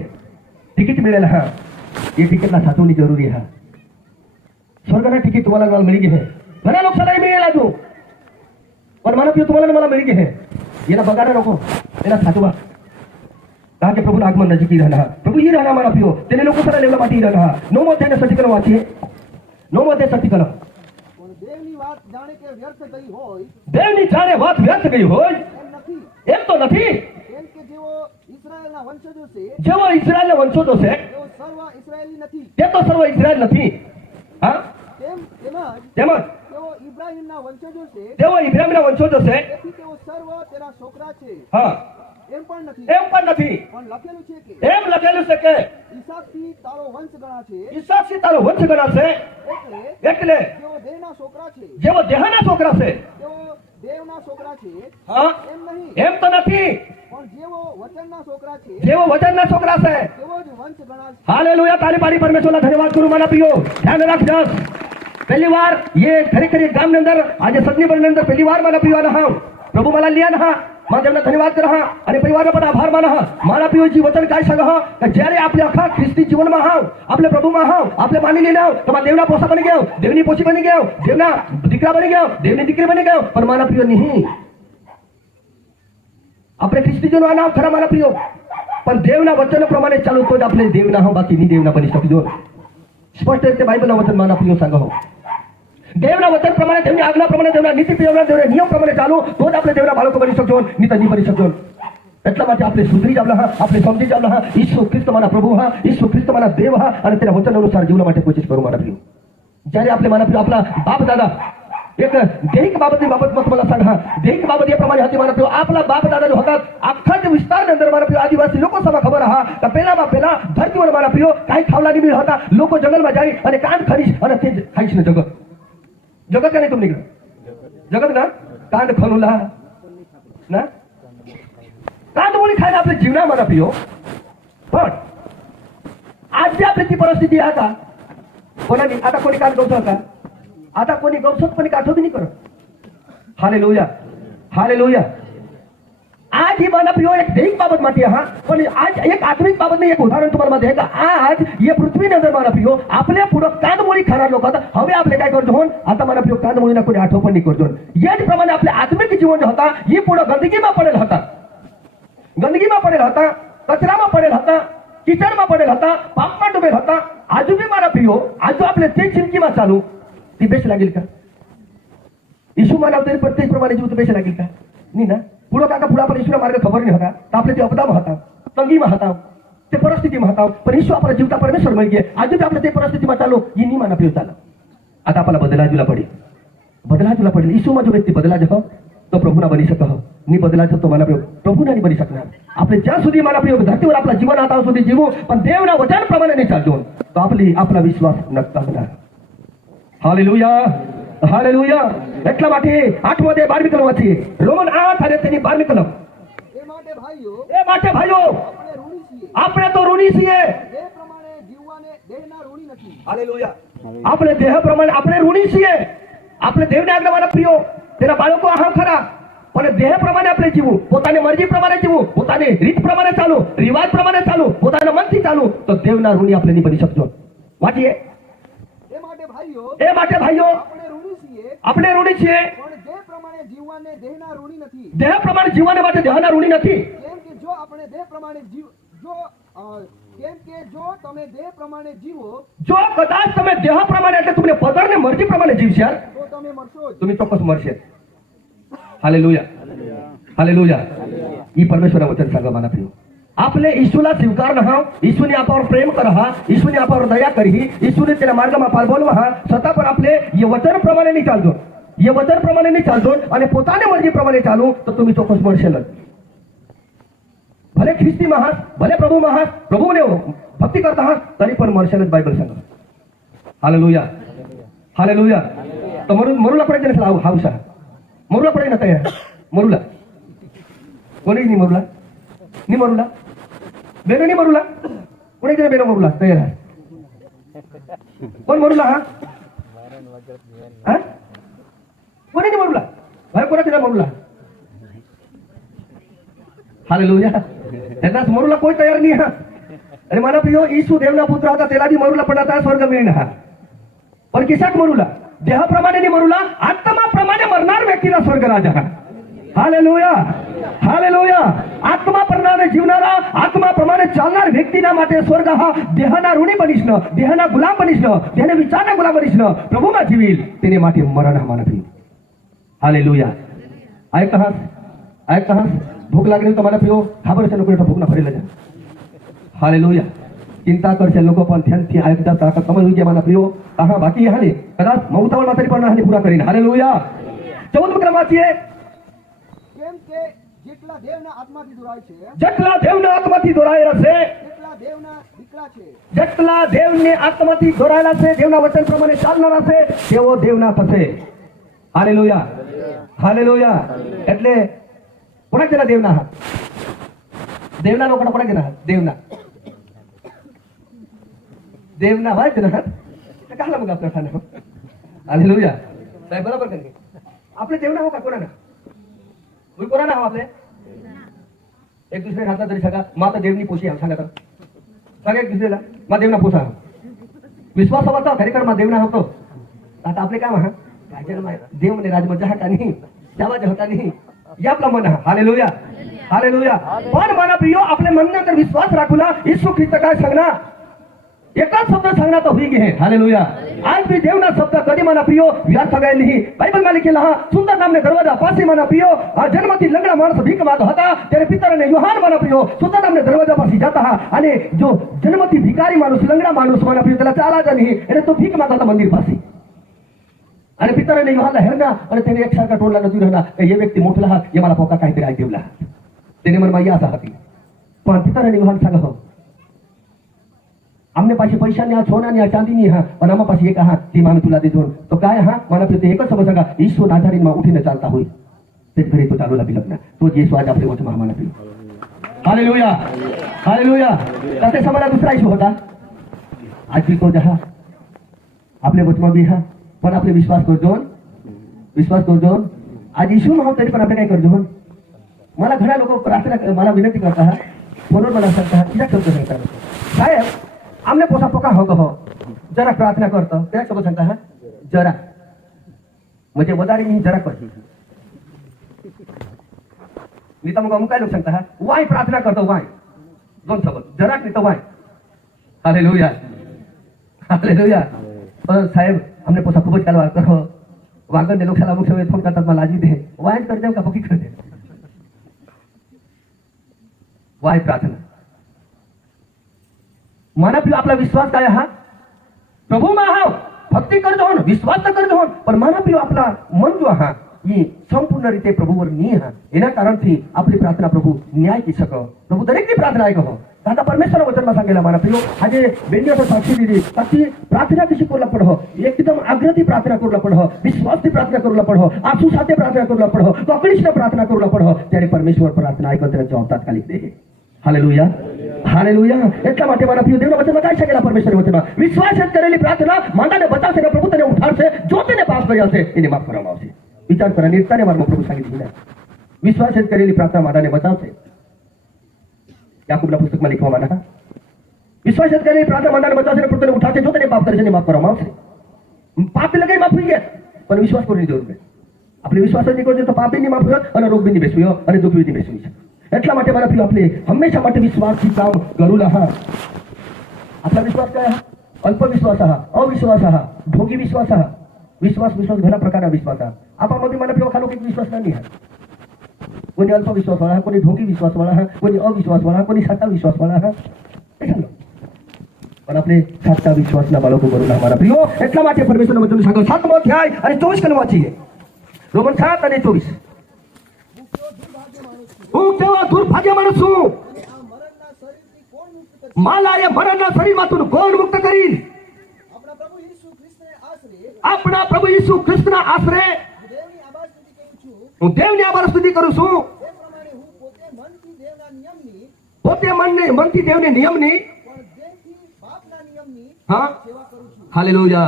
ટિકિટ मिळेल हा ये टिकीटला साठवणी जरुरी आहे. स्वर्गाला टिकीट तुम्हाला मला मिळी आहे, घणा लोकांना मिळेल अजून पण मला प्रियो तुम्हाला मला मिळी आहे. याला बघायला नको, याला साठवा કારણ કે પ્રભુના આગમન નજીકી રહેના પ્રભુ ઈ રહેના મારા પ્રિયો તેને લોકો સારા લેવલા માટે ઈ રહેના. 9મો અધ્યાયને સતીકલમ વાંચીએ 9મો અધ્યાય સતીકલમ. પણ દેવની વાત જાણે કે વ્યર્થ ગઈ હોય દેવની જાણે વાત વ્યર્થ ગઈ હોય એમ નથી. એમ તો નથી. કેમ કે જેવો ઇસ્રાયેલના વંશજો છે જેવો ઇઝરાયલના વંશજો છે તેઓ સર્વ ઇસ્રાયેલી નથી. તે તો સર્વ ઇઝરાયલ નથી. હા તેમજ તેમજ તેઓ ઇબ્રાહીમના વંશજો છે તેઓ ઇબ્રાહીમના વંશજો છે તેથી તેઓ સર્વ તેના છોકરા છે હા એમ પણ નથી. એમ પણ નથી. પણ લખેલું છે કે એમ લખેલું છે કે ઈસાકથી તારો વંશ ગણાશે ઈસાકથી તારો વંશ ગણાશે એટલે જેઓ દેવના છોકરા છે જેવો દેહના છોકરા છે તેઓ દેવના છોકરા છે હા એમ નહીં. એમ તો નથી. પણ જેવો વચનના છોકરા છે જેવો વચનના છોકરા છે તેવો જ વંશ ગણાશે. हालेलुया. ताली पाड़ी परमेश्वरला धन्यवाद करू माना प्रियो ध्यान રાખજસ. પહેલી વાર ये ખરેખર ગામની અંદર આજે સદની અંદર પહેલી વાર મારા પ્રિયો હા प्रभु मला लिया ना माझ्या धन्यवाद कर हा आणि परिवार पण आभार माना हा. मारा प्रियो जी वचन काय सांगा हा જ્યારે આપણે આખા ખ્રિસ્તી જીવનમાં હાવ આપણે પ્રભુમાં હાવ આપણે માની લેનાવ તમારા દેવના પોસા બની ગયો, દેવની પોછી બની ગયો, દેવના દીકરા બની ગયો, દેવની દીકરી બની ગયો પણ મારા પ્રિયો નહીં આપણે ખ્રિસ્તી જોનો આ નામ ખરા મારા પ્રિયો, પણ દેવના વચન પ્રમાણે ચાલો તો જ આપણે દેવના હો, બાકી ની દેવના બની શકજો. સ્પષ્ટ રીતે બાઇબલના વચન મારા પ્રિયો સાંગો હો. દેવના વચન પ્રમાણે, દેવની આજ્ઞા પ્રમાણે, દેવના નીતિ પ્રમાણે, દેવના નિયમ પ્રમાણે ચાલો તો જ આપણે દેવના બાળકો બની શકજો, નહીં તો નહીં બની શકજો. એટલા માટે આપણે સુધરી જાવલા હા, આપણે સમજી જાવલા હા, ઈસુ ખ્રિસ્ત મારા પ્રભુ હા, ઈસુ ખ્રિસ્ત મારા દેવ હા, અને તેના વચન અનુસાર જીવવા માટે કોશિશ કરું મારા પ્રિયો. જ્યારે આપણે મારા પ્રિયો આપણા બાપ દાદા એક દૈહિક બાબતની બાબતમાં मला सांग हा, દૈહિક બાબત એ પ્રમાણે હતી મારા પ્રિયો. આપણા બાપ દાદા જો હતા આખા જ વિસ્તારની અંદર મારા પ્રિયો આદિવાસી લોકો સભા ખબર હા કે પહેલામાં પહેલા ધરતીवर મારા પ્રિયો કાંઈ ખાવલા નહીં મળ્યા હતા. લોકો જંગલમાં જાય અને કાંડ ખરીશ અને તે જ ખાઈશ ને જગત જગત का नहीं तुम निकल जगत ना कांड खनुला ना कांड बोली खायला आपल्या जीवना मला प्रियो. पण आज जी आपली ती परिस्थिती आहे आता कोणाने आता कोणी कांड गवतो का, आता कोणी गवसत कोणी काठो बी नाही करत. Hallelujah hallelujah. आज ही माना प्रियो एक दैहिक बाबत माती है हाँ, पण आज एक आत्मिक बाबत में एक उदाहरण तुम्हाला माहिती आहे का, आज ये पृथ्वी नंतर माना प्रियो आपल्या पुढे कांदमोळी खाणार लोक आता हवे आपले काय करतो होन, आता माना प्रियो कांदमोळीना कोणी आठव पण नाही करतो. याच प्रमाणे आपले आत्मिक जीवन जो होता ही पुढे गंदगीમાં પડેલ હતા, ગંદગીમાં પડેલ હતા, કચરામાં પડેલ હતા, કિચડમાં પડેલ હતા, પાપમાં ડૂબેલ હતા. આજુ બી મારા પ્રિયો આજુ આપણે તે જિંદગીમાં ચાલू ती बेस लागेल का? ईशू मानवते प्रत्येक प्रमाणे जीव बेस लागेल का? नाही ना. पुढं काका पुढं आपण ईशूला मार्ग खबर नाही होता तर आपले ते अपदाમાં હતા, તંગીમાં હતા, તે પરિસ્થિતિમાં હતા, પણ ईशू आपला जीवता परमेश्वर मળી ગયા. આજે આપણે તે પરિસ્થિતિમાં ચાલો ये नहीं माना प्रियो चाला. आता आपल्याला बदलाजूला पडेल. ईशूમાં જો વ્યક્તિ બદલા જતો તો પ્રભુના બની શકે हो, ની બદલા જતો માના પ્રિયો પ્રભુના નહીં બની શકનાર. આપણે જ્યાં સુધી માના પ્રિયો ધરતીवर આપણા જીવન आता સુધી જીવો પણ દેવના વચન પ્રમાણે નહીં ચાલજો તો આપણા વિશ્વાસ નકતા બના. Hallelujah hallelujah. એટલા માટે 8 અધ્યાય 12મી કલમ વાંચીએ. રોમન 8 અને તેની 12મી કલમ. એ માટે ભાઈઓ આપણે તો ઋણી છીએ. દેહ પ્રમાણે જીવવાને દેહના ઋણી નથી. હાલેલુયા. આપણે દેહ પ્રમાણે આપણે ઋણી છીએ. આપણે દેવને આજ્ઞાવાળા પ્રિયો તેના બાળકો આહા ખરા, પણ દેહ પ્રમાણે આપણે જીવવું, પોતાની મરજી પ્રમાણે જીવવું, પોતાની રીત પ્રમાણે ચાલુ, રિવાજ પ્રમાણે ચાલુ, પોતાના મનથી ચાલુ તો દેવના ઋણી આપણે નહીં બની શકજો. વાંચીએ. એ માટે ભાઈઓ આપણે ઋણી છીએ, પણ દેહ પ્રમાણે જીવવાને દેહના ઋણી નથી. દેહ પ્રમાણે જીવવાને માટે દેહના ઋણી નથી. કેમ કે જો આપણે દેહ પ્રમાણે કેમ કે જો તમે દેહ પ્રમાણે જીવો જો કદાચ તમે દેહ પ્રમાણે એટલે તમને પદર ને મરજી પ્રમાણે જીવશો તો તમે મરશો જ. तुम्ही ચોક્કસ મરશે. Hallelujah hallelujah. ही परमेश्वरा वचन सांगा माना प्रियो. आपले ईशूला स्वीकार हा, ईशूने आपल्यावर प्रेम कर हा, ईशूने आपल्यावर दया करी, ईशूने त्याला मार्गाમાં पालवलं हा, છતાં પણ આપણે ये वचन प्रमाणे नहीं चालतो, ये वचन प्रमाणे नहीं चालतो અને પોતાની મરજી પ્રમાણે ચાલુ તો तुम्ही ચોક્કસ મરશેલ. भले ख्रिस्ती महास, भले प्रभु महास, प्रभुने भक्ती करता आहात तरी पण मरशेलच बायबल सांगा. Hallelujah hallelujah. तर मरूला पडायचं नसला हाऊसा मरूला पडाय ना तयार मरूला कोणी नाही मरूला नहीं मरूला बेनो नहीं मरूला कोणी जरा बेनो मरूला तयार आहे. कोण मरूला हा कोणी नहीं मरूला भाई कोणा तिला मरूला. हालेलुया. त्यांना मरूला कोई तयार नहीं हा. अरे माना प्रियो ईशू देवना पुत्र होता त्याला बी मरूला पडता स्वर्ग मिळणार हा, पण किशाक मरूला देहाप्रमाणे नहीं मरूला आत्माप्रमाणे मरणार व्यक्तीला स्वर्ग राजा हा. Hallelujah hallelujah. आत्मा प्रमाणे जीवनारा आत्मा प्रमाणे चालणार व्यक्तीना માટે स्वर्ग हा देहना ऋणी बनीश न, देहना गुलाम बनीश न, देहने विचारना गुलाम बनीश न, प्रभुમાં જીવીલ તેને માટે મરણ માના પ્રિય. हालेलुया. आय कहास भूख लागली तुम्हाला प्रियो खबर છે લોકો ભૂખ ના ભરેલા છે. हालेलुया. चिंता करશે લોકો પણ ધ્યાનથી આયકતા તાકા સમય હોઈ ગયા માના પ્રિયો આહા બાકી હાલે કદાચ મૌતાવળ માથે પણ હાલે પૂરા કરીને. हालेलुया. 14 ક્રમ વાંચીએ. કેમ કે જેટલા દેવના આત્માથી દોરાય છે જેટલા દેવના આત્માથી દોરાયેલા છે, તેટલા દેવના દીકરા છે. જેટલા દેવની આત્માથી દોરાયેલા છે, દેવના વચન પ્રમાણે ચાલનારા છે તેઓ દેવના થશે. Hallelujah hallelujah. એટલે કોના જેના દેવના હાથ દેવના લોકોના કોના જેના હાથ દેવના હોય તેના હાથ કાહલા मग आपल्या खाना. हालेलुया. साहेब बरोबर करेंगे आपले देवना हो का कोणाला कोई कोणाला हो आपले एक दुसरे हातात तरी सगळा माता देवनी पोशी आहे सांगा तर सगळे एक दुसरेला मा देवना पोसा विश्वास होता खरेखर मा देवना होतो. आता आपले काम हा देव म्हणे राजमजा हा का नाही त्यावा होता नाही या आपला मन हा. Hallelujah hallelujah. पण मला प्रियो आपल्या म्हणण्यात जर विश्वास राखूला येशू ख्रिस्त काय सांगणार एकाच शब्द सांगणार तर होई गे. हालेलुया. आज भी देवना शब्द कधी मना प्रियो व्यर्थ गए नहीं. बाइबल में लिखेला हा सुंदर नामने दरवाजा पासी मना प्रियो जन्मથી લંગડા માણસ ભીખ માંગતો હતા ત્યારે પિતરને યોહાન મના પ્રિયો સુંદર નામને દરવાજા પાસી જતા હા અને જો જન્મથી ભિખારી માણસ લંગડા માણસ મના પ્રિયો त्याला ચાલા જ નહીં એટલે તો ભીખ માંગતો હતા મંદિર પાસે અને પિતરને યોહાનला હેરना અને તેને એકસારખા ટોળલા નથી રહેના એ વ્યક્તિ મોટલા હા એ મારા પોકા કાંઈ આઈ દેવલા તેને મનમાં ઈ આશા હતી. પણ પિતરને યોહાન सांग हो आमने पाशी पैशाने सोनाने चांदीनी हा पण आम्हा पाशी एक हा ती मामी तुला देतो तो काय हा मला ते एकच समज सांगा ईश्वर आधारीन उठीने चालता होई ते घरी तो चालू लागली लग्न तो येशू आज आपले वचन माना पी. हालेलुया. हालेलुया. तसे समाना दुसरा ईशू होता आज भी तो जहा आपले वचन बी हा पण आपले विश्वास करतो आज ईशू न हो तरी पण आपण काय करतो मला घणा लोक प्रार्थना मला विनंती करता हा फोनवर मला सांगता हा किती शब्द सांगता साहेब आमने पोसा पोका हो गो जरा प्रार्थना करतो त्या शब्द सांगता हा जरा म्हणजे वदारी मी जरा करतो मी तर मग अमुक काय लोक सांगता हा वाय प्रार्थना करतो वाय दोन शब्द जरा नाही तर वाय. हालेलुया. हालेलुया. साहेब आमने पोसा खूपच काल वागतो हो वागण लोकांना अमुक सगळे फोन करतात मला लाजी दे वाय करते का पकी करते वाय प्रार्थना माना पियो आपला विश्वास काय हा प्रभु માં હા ભક્તિ કરજો ને વિશ્વાસ તો કરજો પણ માના पियो આપલા મન જો હા એ સંપૂર્ણ રીતે પ્રભુवर ની હા એના કારણથી આપણી પ્રાર્થના પ્રભુ ન્યાય કી શકો પ્રભુ દરેકની પ્રાર્થના આઈ કહો દાદા પરમેશ્વર વચનમાં सांगेला माना पियो આજે બેન્યો સાક્ષી દીધી અતિ પ્રાર્થના કशी करला पडो एकदम आग्रहથી પ્રાર્થના करला पडो विश्वासથી પ્રાર્થના करला पडो આંસુ સાથે પ્રાર્થના करला पडो કકડીશને પ્રાર્થના करला पडो ત્યારે પરમેશ્વર પ્રાર્થના આઈ કરે જવાબ તાત્કાલિક દે. हालेलुया. हालेलुया. એટલા માટે મારા પ્રિય દેવના વચનમાં काय सांगेला परमेश्वर वचનમાં વિશ્વાસ કરેલી પ્રાર્થના માંડાને બતાવશે ને પ્રભુ તેને ઉઠાડશે જો તેને પાપ કર્યા છે એને માફ કરવામાં આવશે. વિચાર કરો નિર્તાને માર્ગમાં પ્રભુ सांगितलं છે વિશ્વાસ કરેલી પ્રાર્થના માંડાને બતાવશે. યાકૂબના પુસ્તકમાં લખવામાં આવ્યું વિશ્વાસ કરેલી પ્રાર્થના માંડાને બતાવશે ને પ્રભુ તેને ઉઠાડશે જો તેને પાપ કરે છે એને માફ કરવામાં આવશે. પાપ લગાઈ માફ થઈ ગયા પણ વિશ્વાસ કરવાની જરૂર છે. આપણે વિશ્વાસ જ નહીં કરજો તો પાપ બી નહીં માફ થયો અને રોગ બી નહીં બેસવ્યો અને દુઃખ બી નહીં બેસવું છે. એટલા માટે મારા પ્રિય આપણે હંમેશા માટે વિશ્વાસથી કામ કरूला हा. आपला विश्वास काय हा अल्प विश्वास हा अविश्वास हा भोगी विश्वास हा विश्वास घणा प्रकारना विश्वास हा आपामध्ये मला प्रिय खालो विश्वास नाही हा कोणी अल्प विश्वास वाला कोणी भोगी विश्वास वाला हा कोणी अविश्वास वाला कोणी साचा विश्वास वाला हा हे सांगलो पण आपले साचा विश्वासना बाळको करूला मारा प्रिय એટલા માટે પરમેશ્વરનો વચન सांगो 7મો અધ્યાય અને 24 કલમ વાંચીએ રોમન 7 અને 24 હું કેવા દુર્ભાગ્ય માણસ છું માલા રે મરણના શરીરમાંથી કોણ મુક્ત કરી આપણા પ્રભુ ઈસુ ખ્રિસ્તના આશરે હું દેવની આભાર સ્તુતિ કરું છું પોતે મનથી દેવને નિયમની હા હાલેલુયા.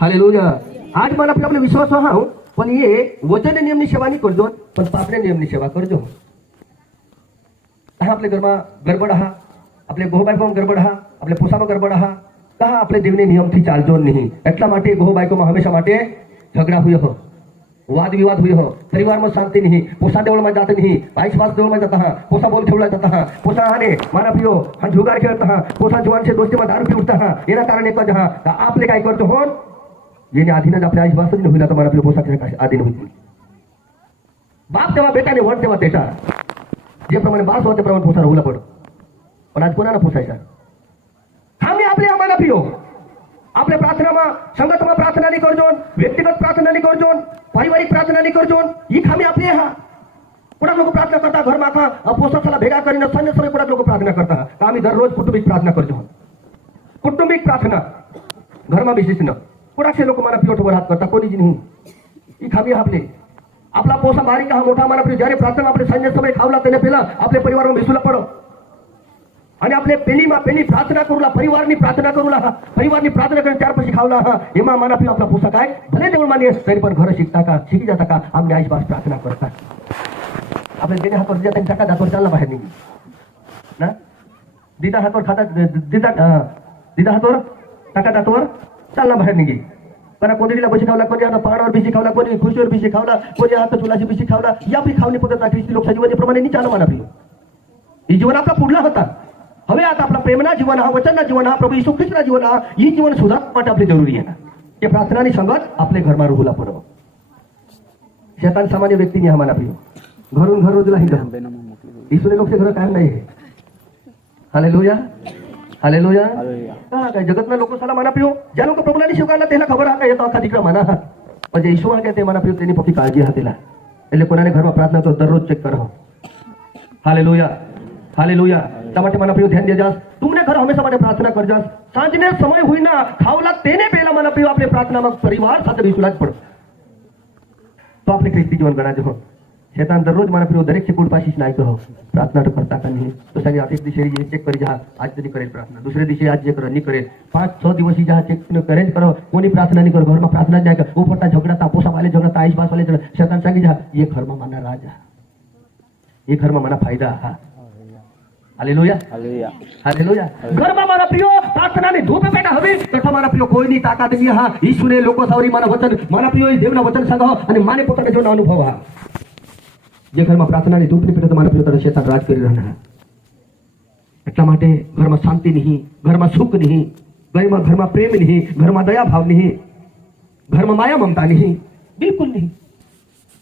હાલેલુયા. આજ મને આપણે વિશ્વાસ હા पण ये वचन नियमनी सेवा नहीं करजो पण पापने नियमनी सेवा करजो. कहा आपल्या घरमा गडबड हा आपल्या बहुबायकोમાં गडबड हा आपल्या પોસામાં गडबड हा कहा आपले देवने नियमથી ચાલજો નહીં. એટલા માટે बहुबायकोમાં હંમેશા માટે ઝઘડા हुए हो वाद विवाद हुए हो परिवाરમાં શાંતિ નહીં પોસા દેવળમાં જાતે નહીં ભાઈ સ્વાસ દેવળમાં જતા હા પોસા બોલ ठेवला जाता हा पोसा आने मारा पियो हा जुगार खेळता हा पोसा जुवानचे दोस्तीમાં दारू पी उठता हा એના કારણે એક જ हा आपले काय करतो हो જેને આધીન आपल्या आईस वास्तव होईल आता मला आपल्या पोसाच्या आधीन होईल. बाप तेव्हा बेटाने वड तेव्हा तेटा जे प्रमाणे बास होते प्रमाणे पोसाला उला पड पण आज कोणाला पोसायचा आम्ही आपले आम्हाला पियो आपल्या प्रार्थनाમાં संगतમાં प्रार्थना नहीं करजो व्यक्तिगत प्रार्थना नहीं करजो पारिवारिक प्रार्थना नहीं करजो ही खामी आपली हा कोणा लोक प्रार्थना करता घरमा का पोसाला भेगा કરીને સંજય સમય कोणा लोक प्रार्थना करता का आम्ही दररोज कुटुंबिक प्रार्थना करजो कुटुंबिक प्रार्थना घरमा विशेष न कोणाचे लोक मला पियोटवर हात करता कोणीच नाही ही खामी आपले आपला पोसा बारीक हा मोठा मला જ્યારે प्रार्थना આપણે સંજય સમય ખાવલા તેને પહેલા આપણે પરિવારમાં બેસુલા પડો અને આપણે પેલી પ્રાર્થના કરુલા પરિવારની પ્રાર્થના કરુલા પરિવારની પ્રાર્થના કરીને ત્યાર પછી ખાવલા એમાં માના પી આપલા પોસા काय ભલે દેવળમાં નહીં તરી પણ ઘરે શીખી જતા का આમને આઈસ પાસ પ્રાર્થના કરતા આપણે જેને હાથवर दिया त्यांनी टाका दातवर चालला बाहेर निघी ना दिदा हातवर खाता दिदा हातवर टाका दातवर चालला बाहेर निघी कोणा कोंदडीला बी शिकावला, कोणी आता पहाडावर बी शिकावला, कोणी खुर्शीवर बी शिकावला, कोणी आता तुलाशी बी शिकावला. या बी खावणी पद्धत ख्रिस्ती लोकच्या जीवनाप्रमाणे नाही चालू म्हणा प्रियो. ही जीवन आपला पुढला होता. હવે आता आपला प्रेमना जीवन हा, वचनना जीवन हा, प्रभू यीशु ख्रिस्तना जीवन हा, ही जीवन सुधारવા માટે આપણે જરૂરી છે. કે પ્રાર્થનાની સંગત આપણે ઘરમાં રહેલા પડો. शैतान सामान्य व्यक्ती नाही आम्हाला प्रियो. घरून घर रोजला हिंड. ईश्वरी लोकचे घर काय नाही. Hallelujah, hallelujah. काय जगतना लोक साला म्हणा प्रियो, ज्या लोक प्रभूला नाही स्वीकारला त्याला खबर हा काय येतो अख्खा तिकडे म्हणा. म्हणजे ईश्वर आहे ते म्हणा प्रियो, त्यांनी फक्त काळजी हातेला. એટલે કોનાને ઘરમાં પ્રાર્થના તો દરરોજ ચેક કરો. Hallelujah, hallelujah. તમાટે મને પ્રિયો ધ્યાન દેજાસ. तुमने घर हमेशा માટે પ્રાર્થના કરજાસ. સાંજને સમય હોય ના ખાવલા તેને પહેલા મને પ્રિયો આપણે પ્રાર્થનામાં પરિવાર સાથે બેસુલા જ પડો. तो आपले ख्रिस्ती जीवन गणाचे हो. शैतान दररोज मला प्रियो दरेक से पाशीच नाही कहो प्रार्थना तो करता का नाही. तो सगळे आप एक दिवशी ये चेक करी जहा आज तरी करेल प्रार्थना, दुसरे दिवशी आज जे करो नहीं करेल, 5-6 दिवस जहा चेक करेल करो, कोणी प्रार्थना नहीं करो, घर में प्रार्थना नहीं कर, ऊपर झगड़ा तापोसा वाले झगड़ा आईस बास वाले झगड़ा. शैतान सांगी जहा ये घर में माना राजा, ये घर में माना फायदा. हा हालेलुया, हालेलुया. घर में मारा प्रियो प्रार्थना ने धूप पेटा हवे तथा मारा प्रियो कोई नहीं ताकत नहीं. हा ईश्वरे लोको सावरी माना वचन मारा प्रियो देवना वचन सांगो અને માને પોતાને જોનો અનુભવ. હા જે ઘરમાં પ્રાર્થનાની ધૂપ ની પેટા મારા પ્રિયો તને શૈતાન રાજ કરી રહ્યો. એટલા માટે ઘરમાં શાંતિ નહીં, ઘરમાં સુખ નહીં, ઘરમાં પ્રેમ નહીં, ઘરમાં દયા ભાવ નહીં, ઘરમાં માયા મમતા નહીં, બિલકુલ નહીં.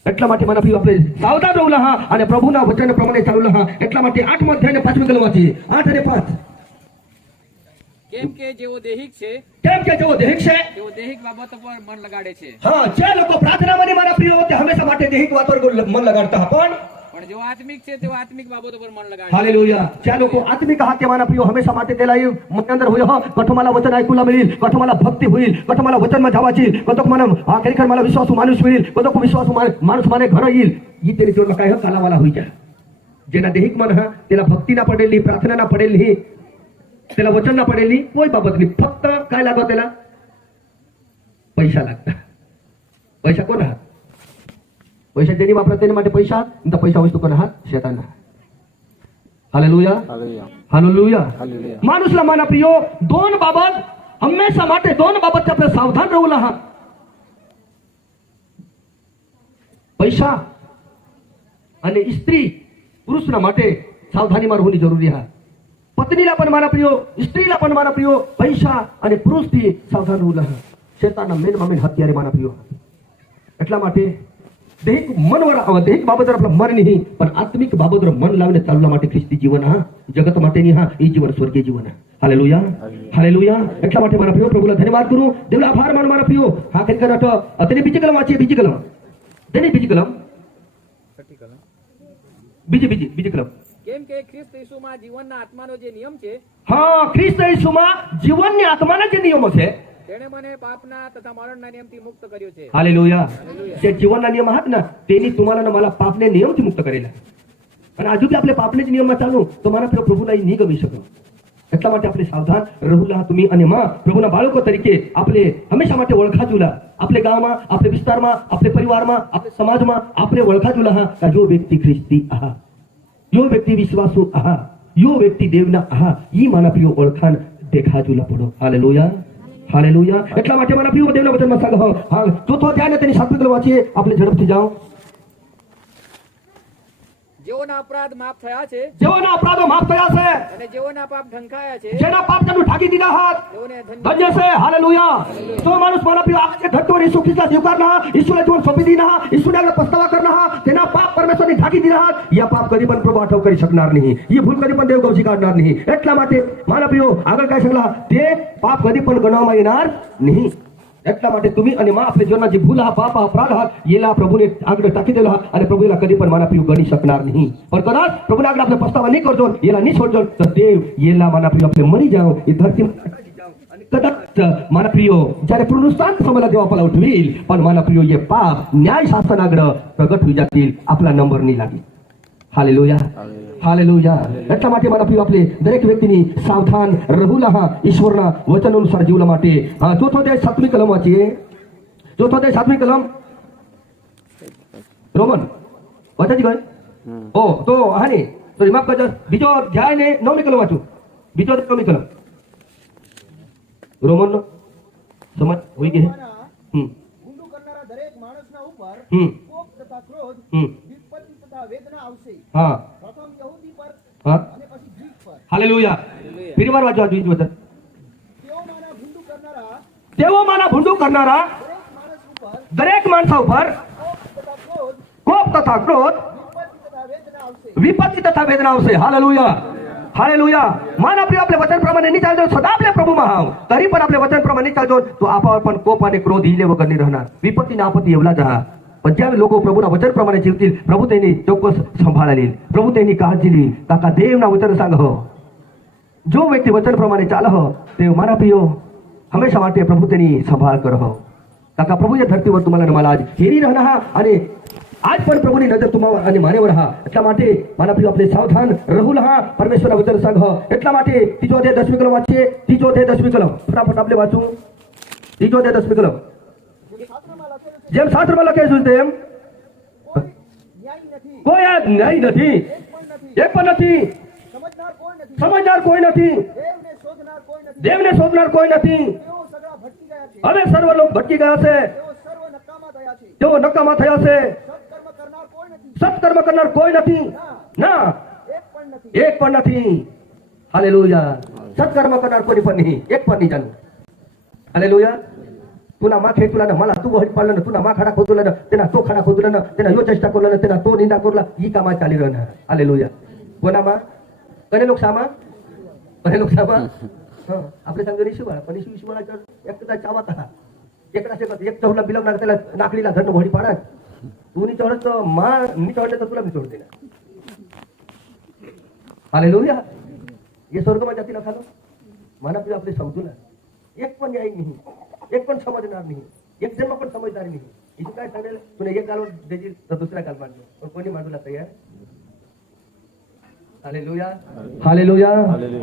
એટલા માટે મારા પ્રિયો આપણે સાવધાન રહેવું હા અને પ્રભુના વચન પ્રમાણે ચાલવું હા. એટલા માટે 8મો અધ્યાય ને 5મી કલમ વાંચીએ. 8 અને 5. કેમ કે જેઓ દૈહિક છે કેમ કે જેઓ દૈહિક છે તેઓ દૈહિક બાબતો પર મન લગાડે છે, હા જે લોકો પ્રાર્થનામાં મારા પ્રિયો તે હંમેશા માટે દૈહિક વાતો પર મન લગાડતા પણ પણ જેઓ આત્મિક છે તેઓ આત્મિક બાબતો પર મન લગાડે. हालेलुया. ज्या लोक आत्मिक आहात ते माना प्रियो हमेशा માટે त्याला मन अंदर होय हो कठो मला वचन ऐकूला मिळेल, कठो मला भक्ती होईल, कठो मला वचन માં जावाची, कतो मला खरेखर मला विश्वासू माणूस मिळेल, कतो विश्वासू माणूस माने घर येईल. ही तेरी जोडला काय हो कालावाला होई जा. जेना दૈહિક मन हा त्याला भक्ती ना पडेल, प्रार्थना ना पडेल, ही त्याला वचन ना पडेल, કોઈ બાબત નહીં. फक्त काय लागो त्याला पैसा लागता. पैसा कोण हा? पैसा जेनी वापरत तेनी માટે पैसा आणि पैसा वस्तू कोण हा? शैतान. Hallelujah, hallelujah. माणूसला माना प्रियो दोन बाबत हमेशा માટે दोन बाबत આપણે સાવધાન રહેવું હા. पैसा અને स्त्री पुरुषना માટે સાવધાનીમાં રહેવું જરૂરી હા. पत्नीला पण माना प्रियो, स्त्रीला पण माना प्रियो पैसा અને પુરુષથી સાવધાન રહેવું હા. શૈતાનના મેન હત્યારે માના પ્રિયો. એટલા માટે દૈહિક मनवर દૈહિક બાબતवर आपलं मन नाही पण आत्मिक बाबतवर मन लावणे चालवला માટે ખ્રિસ્તી જીવન હા जगत માટેની હા એ જીવન સ્વર્ગીય જીવન હા. Hallelujah, hallelujah. એટલા માટે મારા પ્રિયો પ્રભુला ધન્યવાદ કરું, દેવला આભાર માન મારા પ્રિયો. હા કઈ કરટ તેની બીજી કલમ વાંચીએ. બીજી કલમ તેની બીજી કલમ બીજી કલમ. કેમ કે ખ્રિસ્ત ઈસુમાં જીવનના આત્માનો જે નિયમ છે હા ખ્રિસ્ત ઈસુમાં જીવનની આત્માના જે નિયમો છે તેણે મને પાપના તથા મરણના નિયમથી મુક્ત કર્યો છે. हालेलुया. તે જીવનના નિયમ આહાत ना તેની तुम्हाला ना मला पापने नियमથી મુક્ત કરેલા. અને આજુ બી આપણે પાપને જ નિયમમાં ચાલુ તો મારા પ્રિય પ્રભુના નહીં ગમી શકો. એટલા માટે આપણે સાવધાન રહેલા तुम्ही અને માં પ્રભુના બાળકો તરીકે આપણે હંમેશા માટે ઓળખાજુલા. આપણે ગામમાં, આપણે વિસ્તારમાં, આપણે પરિવારમાં, આપણે સમાજમાં આપણે ઓળખાજુલા હા કે જો વ્યક્તિ ખ્રિસ્તી આહા, यो व्यक्ति विश्वासू आहा, यो व्यक्ति देवना आहा, ई माना प्रियो ओळखान देखाजूला पडो. Hallelujah, hallelujah. એટલા માટે મારા પ્રિય દેવના વચનમાં सांगો. હા ચોથો અધ્યાય તેની 7મી કલમ વાંચીએ. આપણે ઝડપથી જાઓ. જેઓના અપરાધ માફ થયા છે જેઓના અપરાધો માફ થયા છે અને જેઓના પાપ ઢંકાયા છે જેના પાપ તમે ઢાંકી દીધા હાથ તેઓને ધન્ય ધન્ય છે. હાલેલુયા. जो माणूस मला प्रिय आगे घटवर येशू ख्रिस्ता स्वीकारला, ईश्वरा जीवन सोपी दिना, ईश्वराला पछतावा करना, तेना पाप परमेश्वरने ढाकी दिला हात. या पाप कधी पण प्रभू आठव करी शकणार नाही. ही भूल कधी पण देव गवशी काढणार नाही. એટલા માટે મારા પ્રિયો આગળ काय सांगला ते पाप कधी पण गणવામાં येणार नाही. એટલા માટે तुम्ही आणि मा आपल्या जीवनाची भूल हा पाप हा अपराध हा येला प्रभूने આગળ टाकी दिला आणि प्रभूला कधी पण माना प्रिय गणी शकणार नाही. पण कदाच प्रभूने આગળ આપણે પસ્તાવા નહીં કરજો, येला નહીં છોડજો તો દેવ येला माना प्रिय આપણે મરી જાઓ એ ધરતી कदाच माना प्रियो જ્યારે पुनरुत्थान समयला देव आपल्याला उठवेल पण माना प्रियो ये पाप न्याय शासनाकडे प्रगट होई जातील, आपला नंबर नाही लागेल. Hallelujah, hallelujah. એટલા માટે મારા પ્રિય આપણે દરેક વ્યક્તિની સાવધાન રહેવું હા ઈશ્વરના વચન અનુસાર જીવવા માટે. હા ચોથો અધ્યાય 7મી કલમ વાંચીએ. ચોથો અધ્યાય 7મી કલમ રોમન વાંચાજી ભાઈ. ઓ તો હા ને સોરી માફ કરજો. બીજો અધ્યાય ને 9મી કલમ વાંચું. બીજો 9મી કલમ રોમન સમજ હોઈ ગઈ. હમ ઊંડું કરનારા દરેક માણસના ઉપર હમ કોપ તથા ક્રોધ હમ વિપત્તિ તથા વેદના આવશે. હા પ્રથમ યહૂદી પર હા અને પછી ગ્રીક પર. હાલેલુયા ફરી વાર વાંચો આ બીજું વચન તેઓમાંના ભૂંડું કરનારા તેઓમાંના ભૂંડું કરનારા દરેક માણસ ઉપર દરેક માણસ ઉપર કોપ તથા ક્રોધ કોપ તથા ક્રોધ વિપત્તિ તથા વેદના આવશે. विपत्ती तथा वेदना होसे हालेलुया माना प्रिय आपले वचन प्रमाणे नाही चालतो सदा आपल्या प्रभूમાં हाव तरी पण आपले वचन प्रमाणे नाही चालतो तो आपावर पण कोप आणि क्रोध हिले वगैरे नाही राहणार विपत्ती ना आपत्ती येवला जा पण ज्यावेळी लोक प्रभूना वचन प्रमाणे जीवतील प्रभू त्यांनी चौकस संभाळली प्रभू त्यांनी काळजी ली काका देवना वचन सांग हो जो व्यक्ति वचन प्रमाणे चाल हो ते माना प्रियो हमेशा માટે प्रभू त्यांनी संभाळ कर हो काका प्रभूच्या धरतीवर तुम्हाला आणि मला आज हेरी राहणार हा आणि आज पण प्रभुની નજર તમારા અને માનેवर हा એટલા માટે મારા પ્રિય આપણે સાવધાન રહુલ હા પરમેશ્વરના વચન સંગ એટલા માટે ત્રીજો અધ્યાય 10મી કલમ વાંચીએ ત્રીજો અધ્યાય 10મી કલમ ફટાફટ આપણે વાંચું ત્રીજો અધ્યાય 10મી કલમ જેમ શાસ્ત્રમાં લખેલું છે તેમ કોઈ ન્યાય નથી, કોઈ આ ન્યાય નથી એક પણ નથી સમજનાર કોઈ નથી, સમજનાર કોઈ નથી દેવને શોધનાર કોઈ નથી. દેવને શોધનાર કોઈ નથી તેઓ સગળા ભટકી ગયા છે, હવે સર્વ લોક ભટકી ગયા છે તેઓ સર્વ નકામા થયા છે. તેઓ નકામા થયા છે સત્કર્મ કરનાર કોઈ નથી, સત્કર્મ કરનાર કોઈ નથી ના એક પણ નથી. એક પણ નથી હાલેલુયા સત્કર્મ કરનાર કોઈ પણ નહીં એક પણ નહીં જાણું હાલેલુયા तुला माखे तुला ना मला तू हट पाडलं ना तुला मा खाडा खोदला ना तेना तो खाडा खोदला ना तेना यो चेष्टा करला ना तेना तो निंदा करला ही कामा चाली रहणार हालेलुया कोणामा कने लोक सामा कने लोक सामा आपले सांगतो निशू बाळा पण निशू बाळा एकदा चावा का एकदा शकत एक चौला बिलम ना त्याला नाकलीला धरण भोडी पाडा तू नी चढत मा नी चढले तर तुला मी सोडते ना हालेलुया ये स्वर्गમાં जाती ना खालो माना प्रिय आपले समजू ना एक पण न्याय नाही एक पण समजणार नाही एक जन्म पण समजणार नाही इथे काय सांगेल तुला एक गाल देशील तर दुसऱ्या गाल मांडतो पण कोणी मांडूला तयार हालेलुया हालेलुया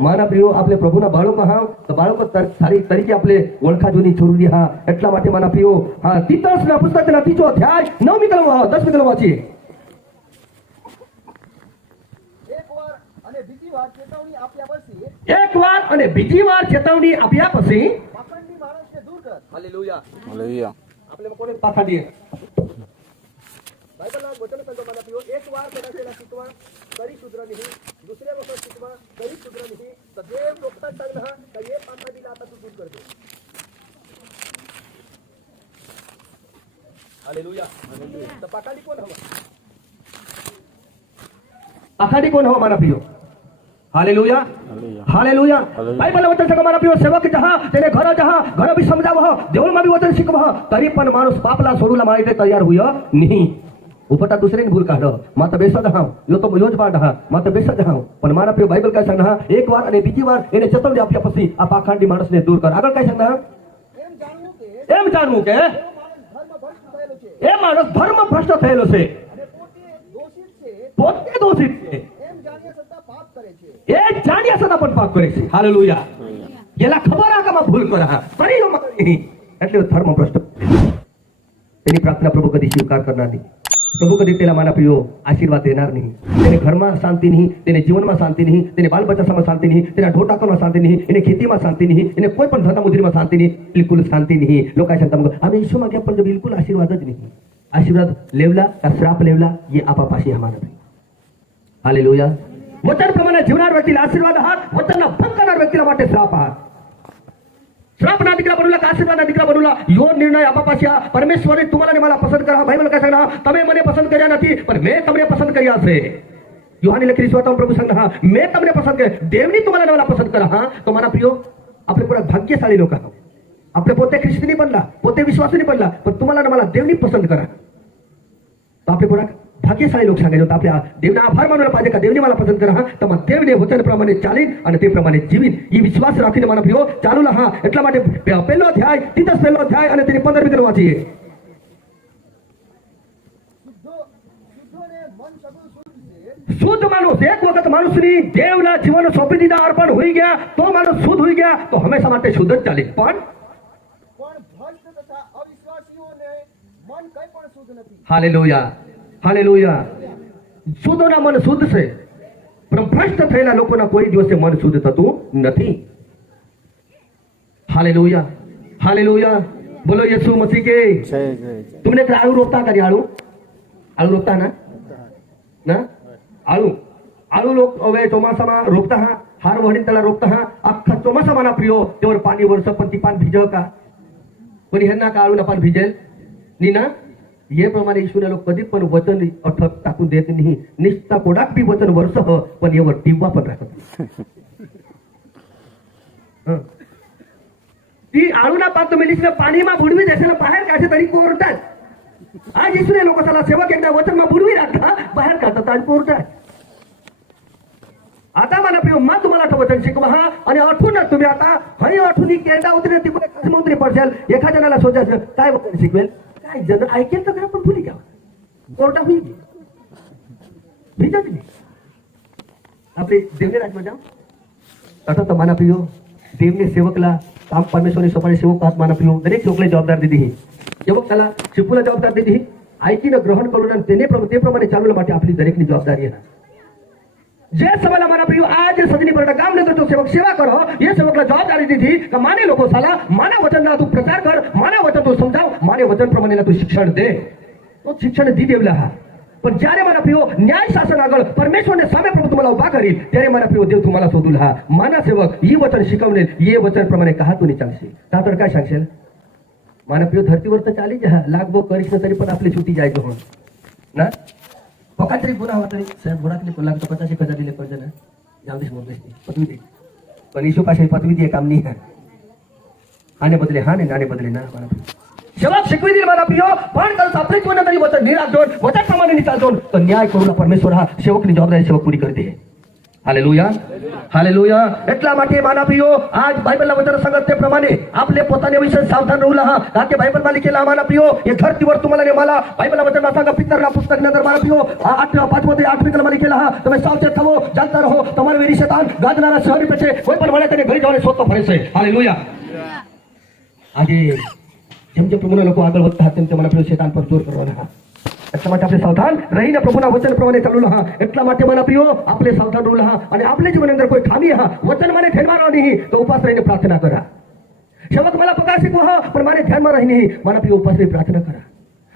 માના પ્રિયો આપણે પ્રભુના બાળકો હા તો બાળકો સારી તરીકે આપણે ઓળખા જોની જરૂરી હા એટલા માટે માના પ્રિયો હા તીતસના પુસ્તકના ત્રીજો અધ્યાય 9મી કલમ 10મી કલમ વાંચીએ એકવાર અને બીજી વાર ચેતવણી આપ્યા પછી એકવાર અને બીજી વાર ચેતવણી આપ્યા પછી પાખંડી માણસને દૂર કર. હાલેલુયા હાલેલુયા આપણે કોને પાખાડીએ બાઇબલના વચન સંતો માના પ્રિયો એકવાર કદાચેલા શીખવા तरी सुधरा नाही, दुसऱ्या वखत शिकवा तरी सुधरा नाही, तर देव लोकांना सांगला का हे पाखाडीला आता तू दूर करतो. हालेलुया तर पाखाडी कोण हवा आखाडी कोण हो माना प्रियो हालेलुया हालेलुया बाइबल वचन सांगा माना प्रियो सेवक जहा तेने घर जहा घर भी समजावह देवळमा भी वचन शिकवह तरी पण माणूस पापला सोडूला माहिती तयार हुय नाही उपटा दुसरीने भूल काढ माता बेसद हा यो तो योज बांध हा माता बेसद हा पण मारा प्रिय बाइबल काय सांगना एक वार आणि બીજી વાર એને ચેતવણી આપ્યા પછી આ પાખાંડી માણસને દૂર કર આગળ काय सांगना એમ જાણવું કે એમ જાણવું કે એ માણસ ધર્મ ભ્રષ્ટ થયેલો છે એ માણસ ધર્મ ભ્રષ્ટ થયેલો છે અને પોતે દોષિત છે પોતે દોષિત છે એમ જાણ્યા છતાં પાપ કરે છે. એ જાણ્યા છતાં પણ પાપ કરે છે હાલેલુયા એલા ખબર આ કામાં ભૂલ કરા કરી નો માની એટલે ધર્મ ભ્રષ્ટ તેની પ્રાર્થના પ્રભુ કદી સ્વીકાર કરનાર નહીં प्रभु कधी त्याला माना प्रियो आशीर्वाद देणार नाही તેને ઘરમાં શાંતિ નહીં તેને જીવનમાં શાંતિ નહીં તેને બાલ બચ્ચા સામે શાંતિ નહીં તેના ઢોટાકોમાં શાંતિ નહીં એને ખેતીમાં શાંતિ નહીં એને કોઈ પણ ધંધા મુજરીમાં શાંતિ નહીં બિલકુલ શાંતિ નહીં લોકો काय सांगतात मग आम्ही ईश्वर मागे पण बिलकुल आशीर्वादच नाही आशीर्वाद लेवला का श्राप लेवला ये आपापाशी हमारा हालेलुया वचन प्रमाणे जीवनार व्यक्तीला आशीर्वाद आहात वचनला भंग करणार व्यक्तीला માટે શ્રાપ आहात श्राप ना દીકરા બનુલા આશીર્વાદ ના દીકરા બનુલા યો નિર્ણય આપાપાશિયા પરમેશ્વરે तुम्हाला ને मला પસંદ કર્યા બાઇબલ કહે છે તમે મને પસંદ કર્યા નથી પણ મેં તમને પસંદ કર્યા છે યોહાની લખેલી સ્વાતમ પ્રભુ सांगना મેં તમને પસંદ કર્યા દેવની तुम्हाला ને मला પસंद करा हा तो माना प्रियो આપણે પૂરા ભાગ્યશાળી लोक आहोत આપણે પોતે ખ્રિસ્તી बनला પોતે विश्वासी बनला पण तुम्हाला ने मला देवनी पसंद करा तो આપણે પૂરા भाग्यशाળી लोक सांगायचे होते आपल्या देवना आभार मानला पाहिजे का देवने मला पसंद करा हा तर मग देवने वचन प्रमाणे चालीन आणि ते प्रमाणे जीवीन ही विश्वास રાખીને મારા પ્રિયો ચાલુલા હા એટલા માટે પહેલો અધ્યાય તીતસ પહેલો અધ્યાય અને તેની 15મી કલમ વાંચીએ શુદ્ધોને મન સગું શુદ્ધ છે. शुद्ध माणूस एक वखत माणूसनी देवला जीवन सोपी દીધા અર્પણ હોઈ ગયા તો માણસ શુદ્ધ હોઈ ગયા તો હંમેશા માટે શુદ્ધ જ ચાલે પણ ભ્રષ્ટ તથા અવિશ્વાસીઓને મન કંઈ પણ શુદ્ધ નથી. હાલેલુયા હાલેલુયા શુદ્ધના મન શુદ્ધ છે પણ ભ્રષ્ટ થયેલા લોકોના કોઈ દિવસે મન શુદ્ધ થતું નથી હાલેલુયા હાલેલુયા बोलो येसु मसीह के। तुमने तो आलू रोपता करी आलू आलू रोपता ना आलू आलू लोक હવે ચોમાસામાં રોપતા હા હાર વળીને त्याला रोपता हा अख्खा ચોમાસા माना प्रियो त्यावर पाणी वर्ष पण ती पान भिजव का कोणी ह्यांना का आळूला पान भिजेल नी ना हे प्रमाणे ईश्वरा लोक कधी पण वचन अठक टाकून देत नाही निस्ता कोडाक बी वचन वर्ष पण यावर टिंबा पण राखत ती आळूना पान तुम्ही लिहिलं पाणीमा बुडवी देशाला बाहेर काढते तरी कोर्टात आज ईश्वरी लोक त्याला सेवक एकदा वचन मा बुडवी राखता बाहेर काढतात आज कोर्टात आता मला प्रिय मा तुम्हाला वचन शिकवा हा आणि आठवूनच तुम्ही आता हरी आठवणी केंडा उतरे तिकडे समुद्री पडशाल एका जणाला शोधायचं काय वचन शिकवेल काय जण ऐकेल तर पण भुली घ्यावं कोर्टा होईल भिजत नाही आपले देवने राजमाजा आता तर माना प्रियो देवने सेवकला काम परमेश्वरी सोपाने सेवक हात माना प्रियो दरेक सेवकला जबाबदार दिली ही सेवक त्याला शिकूला जबाबदार दिली ही ऐकीनं ग्रहण करून आणि ते प्रमाणे चालवलं માટે आपली दरेकની जबाबदारी आहे जे सवाल हमारा प्रियो आज सजनी पर काम लेकर तो सेवक सेवा करो ये सेवकला जबाबदारी दी थी कि माने लोगों साला माना वचन ना तू प्रचार कर माना वचन तू समजाव माने वचन प्रमाणे ना तू शिक्षण दे तो शिक्षण दी देवला हा पण જ્યારે મારા પ્રિયો ન્યાય શાસન આગળ પરમેશ્વરને સામે પ્રભુ तुम्हाला ઉભા કરી ત્યારે મારા પ્રિયો દેવ तुम्हाला શોધુલ हा माना सेवक ही वचन शिकवणे ये वचन प्रमाणे कहा तू चालશે का तर काय सांगशील माना प्रियो धरतीवर तर चाली जा लागबो करीस तरी पण आपली छुटी जायचं हो ना पकातरी गुन्हा होता रे साहेब गुन्हातले पण लागतो 50,000 दिले कर्ज ना जाऊ देश बोलतेस पदवी दे पण ईशू पाशी पदवी दे काम नाही है आने बदले हा ने आने बदले ना माना सेवक शिकवी दिल मला प्रियो पण कल आपले जीवन तरी वचन निराश दोन वचन प्रमाणे निचाल तो न्याय करून परमेश्वर हा सेवकની जबाबदारी सेवक पूरी करते है हालेलुया हालेलुया એટલા માટે માના પ્રિયો આજ બાઇબલના વચન સંગત તે પ્રમાણે आपले પોતાને વિશે સાવધાન રહેવું હા કારણ કે બાઇબલમાં लिखेला माना प्रियो हे धरतीवर तुम्हाला ने मला बाइबलના वचનમાં सांगा पितरना पुस्तकની અંદર માના प्रियो 8 કલમમાં लिखेला हा તમે સાવચેત થવો જાણતા રહો તમારો વેરી શેતાન ગાદનારા શહરી पे છે કોઈ પણ મળે તેને ઘરે જવાને શોધતો ફરે છે હાલેલુયા આજે જેમ જેમ પ્રભુના લોકો આગળ વધતા હતા તેમ મને પ્રિય શેતાન પર જોર કરવાનો હા એટલા માટે આપણે સાવધાન રહીને પ્રભુના વચન પ્રમાણે ચાલવું હા એટલા માટે મને પ્રિયો આપણે સાવધાન રહેવું હા અને આપણે જીવન અંદર કોઈ ખામી હા વચન મને ધ્યાનમાં નહીં તો ઉપાસ રહીને પ્રાર્થના કરા સેવક मला पगार शिकवा हा पण माने ध्याનમાં रही नहीं મને પ્રિય ઉપાસ रही प्रार्थना करा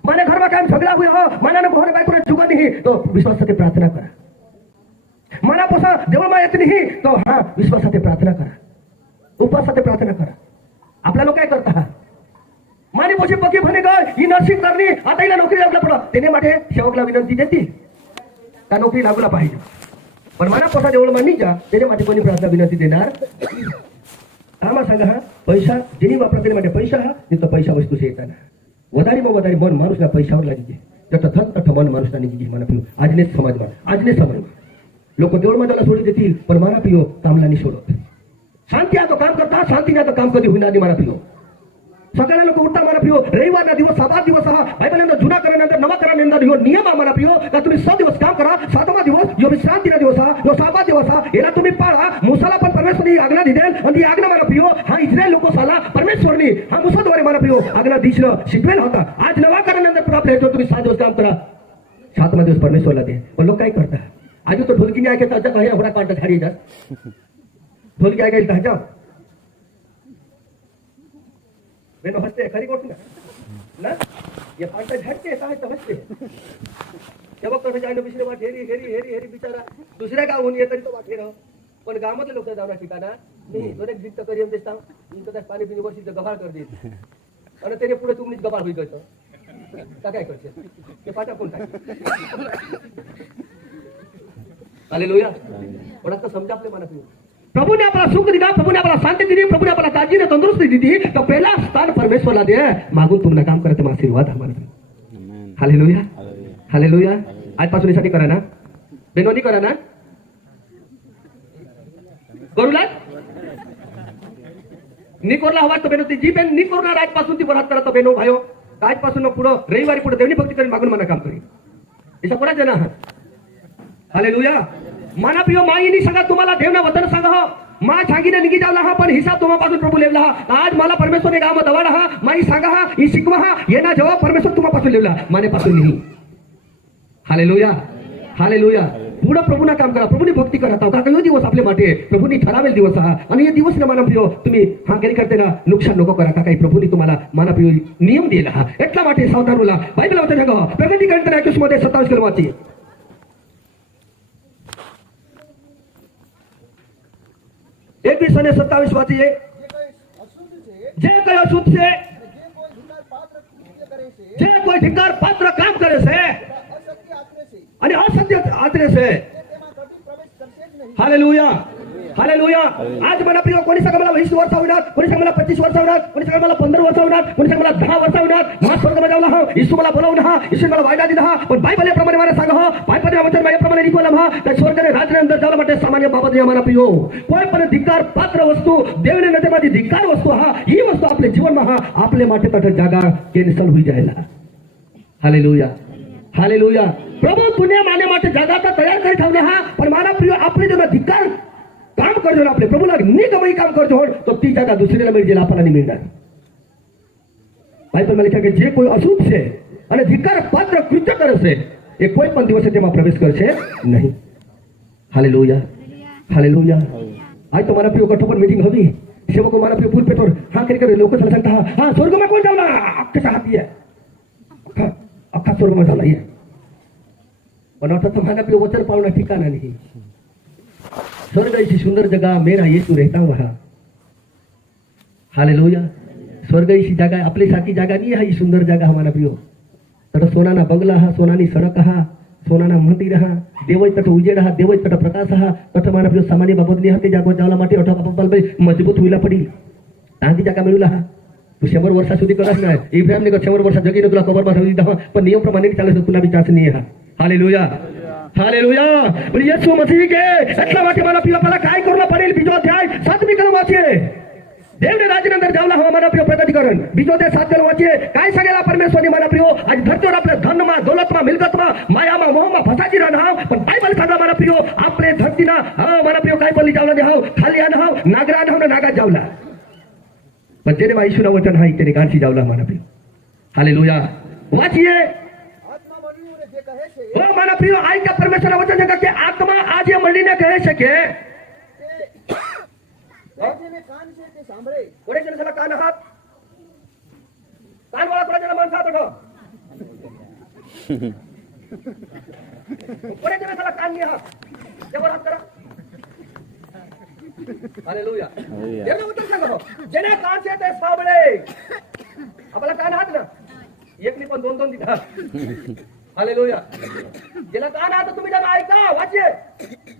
माने घर में कायम झगड़ा हुआ हो माना ने घर बायको ने चुका नहीं तो विश्वास સાથે प्रार्थना करा माना पोसा देवळમાં येत नहीं तो हां विश्वास સાથે प्रार्थना करा उपास સાથે प्रार्थना करा आपला लोक काय करता हा मानी पोशी पक्की भने गय ही नर्सिंग करनी आता हिला नोकरी लागला पडा तेने માટે सेवकला विनंती देतील का नोकरी लागला पाहिजे पण माना पोसा देवळમાં नहीं जा तेने માટે कोणी प्रार्थना विनंती देणार आमा सांगा हा पैसा जेनी वापरा तेने માટે पैसा हा नहीं तो पैसा वस्तु से येता ना વધારેમાં વધારે મન માણસના પૈસાवर લાગી જાય જટ થટ મન માણસના નીકળી જાય મારા પ્રિયો આજને સમાજમાં આજને સમયમાં લોકો દેવળમાં જला છોડી દેतील पण મારા પ્રિયો કામला नहीं सोडत शांती आ तो काम करता शांती ना तो काम कधी होणार नाही मारा प्रियो सगळ्या लोक उठता मारा प्रियो रविवारना दिवस 7 दिवस हा बायबलनंतर जुना करानंतर नवा करानंतर ह्यो नियम आ मारा प्रियो का तुम्ही 6 दिवस काम करा 7वा दिवस ह्यो विश्रांतीना दिवस हा ह्यो 6वा दिवस हा याला तुम्ही पाळा मूसाला पण परमेश्वरनी आज्ञा दिलेल आणि ती आज्ञा मारा प्रियो हा इस्रायल लोकोसाला परमेश्वरनी हा मूसाद्वारे मारा प्रियो आज्ञा दिसलं शिकवेल होता आज नवा करानंतर पण आपल्या ह्याच्यावर तुम्ही 7 दिवस काम करा 7वा दिवस परमेश्वरला दे पण लोक काय करता आज तो ढोलकीने ऐकता आता हे होडा काढता झाडी जात ढोलकी ऐकायला जा बेनो हंसते खरी गोष्ट ना ये पांटा झटके काय तर हसते तेव्हा कसं जायला बिसरे वाट हेरी हेरी हेरी हेरी बिचारा दुसऱ्या गावून येत तो वाट हेर पण गावातले लोक जाऊन ठिकाणा नाही तो एक जिद्द करी देता इनका त्या पाणी पिणी वर्षी गबाळ कर देत आणि त्याने पुढे तुम्हीच गबाळ होई गयो का काय करते ते पाटा कोण काय हालेलुया पण आता समजा आपले मनात प्रभु ने अपना सुख दिया प्रभु ने अपना शांति दी प्रभु ने अपना ताजी ने तंदुरुस्ती दी तो पहला स्थान परमेश्वरला दे मागून तुमने काम करते आशीर्वाद हमारा हालेलुया हालेलुया आजपासून यासाठी करा ना बेनोनी करा ना करूला नी करला हवा तो बेनो ती जी बेन नी करणार आजपासून ती बरात करा तो बेनो भायो आजपासून पुढे रविवारी पुढे देवनी भक्ती करून मागून मला काम करी अशा कोणा जण आहात हालेलुया माना प्रियो माईनी सांगा तुम्हाला देवना वचन सांगा हो मा सांगिने निघी जावला हा पण हिसाब तुम्हापासून प्रभू लेवला हा आज मला परमेश्वरने गाव दवाडा हा माई सांगा हा ही शिकवा हा येना जवाब परमेश्वर तुम्हापासून लेवला माने पासून नाही हालेलुया हालेलुया पुढे प्रभूना काम करा, प्रभूनी भक्ती करा. कारण का दिवस आपल्या માટે प्रभूनी ठरावेल दिवस हा. आणि हे दिवस ना मानव प्रियो तुम्ही हा केली करते ना नुकसान नको करा. का काही प्रभूनी तुम्हाला मानव प्रियो नियम दिला हा. એટલા માટે સાવધાન બોલા. બાઇબલ વાંચો જગો પ્રકટીકરણ 21 मध्ये 27 કલમ વાંચી. 21 અને 27 વાંચીએ. જે કઈ અશુદ્ધ છે જે કઈ અશુદ્ધ છે, જે કોઈ ધિક્કાર પાત્ર કામ કરે છે જે કોઈ ધિક્કાર પાત્ર કામ કરે છે અસત્ય આચરે છે અને અસત્ય આચરે છે. તેમાં કદી પ્રવેશ કરશે જ નહીં. Hallelujah, hallelujah. आज मला प्रिय कोणी सांगा मला 20 वर्ष होणार, कोणी सांगा मला 25 वर्ष होणार, कोणी सांगा मला 15 वर्ष होणार, कोणी सांगा मला 10 वर्ष होणार. मला स्वर्गामध्ये जाऊला हा, येशू मला बोलावून हा, येशू मला वायदा दिला हा. पण बायबल याप्रमाणे मला सांगा हा, बायबल वचन याप्रमाणे लिखवलं हा. त्या स्वर्गाने राज्याने अंदर जावला માટે સામાન્ય બાબત આમાં પ્રિયો કોઈ પણ ધિક્કાર પાત્ર વસ્તુ દેવની નજરમાં ધિક્કાર વસ્તુ હા ही वस्तू आपल्या जीवનમાં हा आपल्या માટે તઠ જાગા કેન્સલ હોઈ જાયલા. Hallelujah, hallelujah. प्रभु दुनिया माने માટે जागा तर तयार કરી ઠાવલે हा. पण मारा प्रियो આપણે જો ધિક્કાર काम करजो आपले प्रभूला निगमही काम करजो तो ती जागा दुसरीला मिळेल, आपल्याला नाही मिळणार. बायबल मध्ये કે જે કોઈ અશુદ્ધ છે અને ધિક્કાર પાત્ર કૃત્ય કરે છે એ કોઈ પણ દિવસે તેમાં પ્રવેશ કરશે નહીં. Hallelujah, hallelujah. आज तो मारा प्रियो कठोर मीटिंग होगी. सेवको मारा प्रियो पुल पेटोर हा करी लोक चला सांगता हा स्वर्गમાં कोण जावला अख्खा हाती आहे, अख्खा स्वर्गમાં झाला आहे. पण आता तो मारा प्रियो वचन पावना ठिकाणा नाही. स्वर्ग ऐसी सुंदर जगह मेरा यीशु रहता वहा. हालेलुया. स्वर्ग ऐसी जगह आपली सारखी जागा नाही हा. ही सुंदर जागा हमारा प्रियो तट सोनाना बंगला हा, सोनानी सडक हा, सोनाना મંદિર હા, દેવજ તટ ઉજેડ હા, દેવજ તટ પ્રકાશ હા. તટ મારા પ્રિયો સામાન્ય બાબતની હતી જાગો જાવલા માટે અઠા બાપા ભાઈ મજબૂત હોઈલા પડી તાંથી જાગા મેળુલા હા. તું 100 વર્ષ સુધી કરસ ને ઇબ્રાહિમ ને 100 વર્ષ જગીને तुला कबરમાં ठेवली दहा पण नियम प्रमाणे चाले તો तुला बी चान्स नाही हा. Hallelujah, hallelujah. म्हणजे येशू मसीह के એટલા માટે મારા પ્રિયો પેલા काय करणं पडेल બીજો અધ્યાય 7મી કલમ વાંચીએ. देवने राज्याने अंदर जावला हा मारा प्रियो प्रकटीकरण बीजो ते 7 कलम वांचीए. काय सांगेला परमेश्वरनी मारा प्रियो आज धरतीवर आपल्या धनमा दौलतमा मिलकतमा मायामा मोहमा फसाची राहणार. पण बायबल सांगा मारा प्रियो आपले धरतीना हा मारा प्रियो काय बोलली जावला दे हाव खाली आण हाव नागरा आण हाव ना नागा जावला. पण तेने येशूना वचन हाई तेने कांची जावला मारा प्रियो. हालेलुया. वांचीए. આત્મા મળીને જે કહે છે ओ मारा प्रियो आई का परमेश्वरना वचन છે કે આત્મા આજે મળીને કહે છે કે તે જેને કાન છે તે સાંભળે. कोणी जण झाला कान हात कान वाला कोणी जण माणसा होतो कोणी जण झाला कान नाही हात देवर हात करा. हालेलुया. देवने वचन सांगा हो जेने कान છે તે સાંભળે. आपला कान हात ना एक नाही पण दोन दोन दिला. हालेलुया. जेला कान हात तुम्ही जण ऐका वाचे.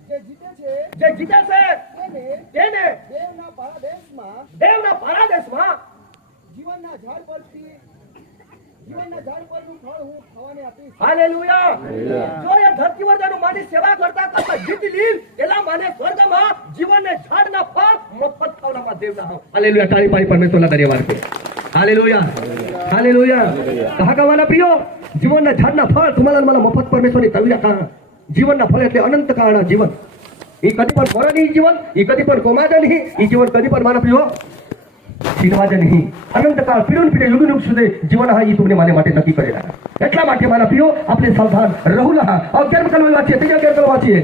જે જીતે છે जे જીતે છે તેને તેને દેવના પારાદેશમાં દેવના પારાદેશમાં જીવનના ઝાડ પરનું ફળ હું ખાવાને આપીશ. हालेलुया. जो या धरतीवर जाणून माझी सेवा करता करता जीती लिहिल त्याला माने स्वर्गમાં जीवनને ઝાડના ફળ મફત ખાવલામાં દેવના હા. हालेलुया. टाळी पाई परमेश्वरला धन्यवाद के. Hallelujah, hallelujah. कहा गावाला प्रियो जीवनના ઝાડના ફળ तुम्हाला मला मफत परमेश्वरने तविला का जीवनના ફળ એટલે અનંત કાળના જીવન. એ કદી પણ મરે નહીં જીવન, એ કદી પણ કોમાજે નહીં, એ જીવન કદી પણ મારા પ્રિયો છીનવાજે નહીં. અનંત કાળ પીડું પીડે યુગ યુગ સુધી જીવન હા એ તમને મારે માટે નક્કી કરેલા. એટલા માટે મારા પ્રિયો આપણે સાવધાન રહુલા હા. 11 કલમ વાંચીએ, 3 11 કલમ વાંચીએ.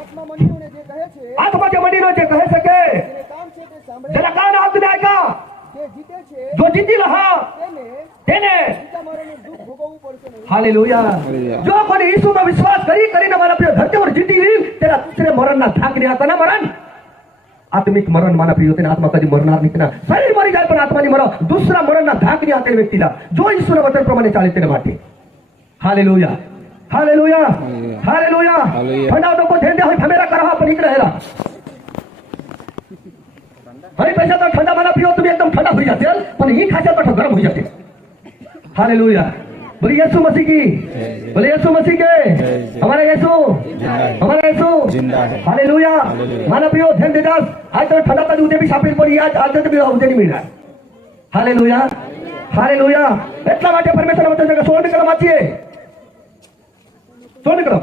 આત્મા મળીને જે કહે છે આત્માच्या મંડીનો જે કહે છે કે જેને કાન છે તે સાંભળે. જેના કાન હાથને આયકા જે જીતે છે જો જીતીला हा તેને તેને પિતા મરણનું દુઃખ ભોગવવું પડશે નહીં. हालेलुया. जो कोणी येशूમાં विश्वास કરીને મારા પ્રિય ધરતીवर જીતી લીલ त्याला दुसरे मरणના धाक नाही आता ना मरण आत्मिक मरण माना प्रिय होते आत्मा कधी मरणार नाही ना. शरीर मरी जाय पण आत्मा नाही मरा. दुसरा मरणના धाक नाही आता व्यक्तीला जो येशूના वचन प्रमाणे चाले તેને માટે. Hallelujah, hallelujah, hallelujah. ठंडा नको थंडा होय थमेरा करा पण इकडे राहिला हरी पैसा तो ठंडा माना प्रिय तुम्ही एकदम ठंडा होई जाते पण ही खाच्या तो गरम होई जाते. हालेलुया. बोले यीशु मसीह की, बोले यीशु मसीह के. हमारा यीशु, हमारा यीशु हालेलुया. माना प्रियो ध्यान देता आज तो ठंडा कधी उद्या भी सापडेल पण आज आज भी उद्या नाही मिळणार. Hallelujah, hallelujah. એટલા માટે પરમેશ્વર વચન છે કે 16 કલમ વાંચીએ. 16 કલમ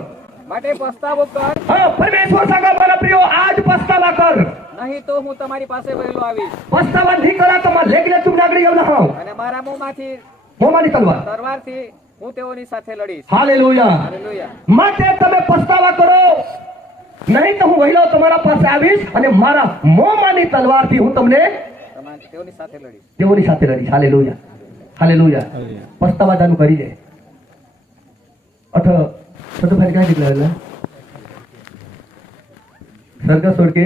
માટે પસ્તાવો કર, હા પરમેશ્વર सांगा મારા પ્રિયો आज પસ્તાવા કર. નહીં તો હું તમારી પાસે વહેલો આવીશ પસ્તાવા નહીં કરા તો માં લેગલે તું નાગડી આવના હાવ અને મારા મોંમાંથી મોમાની તલવાર તલવારથી હું તેઓની સાથે લડીશ હાલેલુયા. હાલેલુયા. માટે તમે પસ્તાવા કરો, નહીં તો હું વહેલો તમારા પાસે આવીશ અને મારા મોંમાંની તલવારથી હું તમને તેઓની સાથે લડીશ. તેઓની સાથે લડીશ. હાલેલુયા. હાલેલુયા. પસ્તાવા જાનું કરી દે. अथ छोटे भाई काय निकला स्वर्ग छोड़ के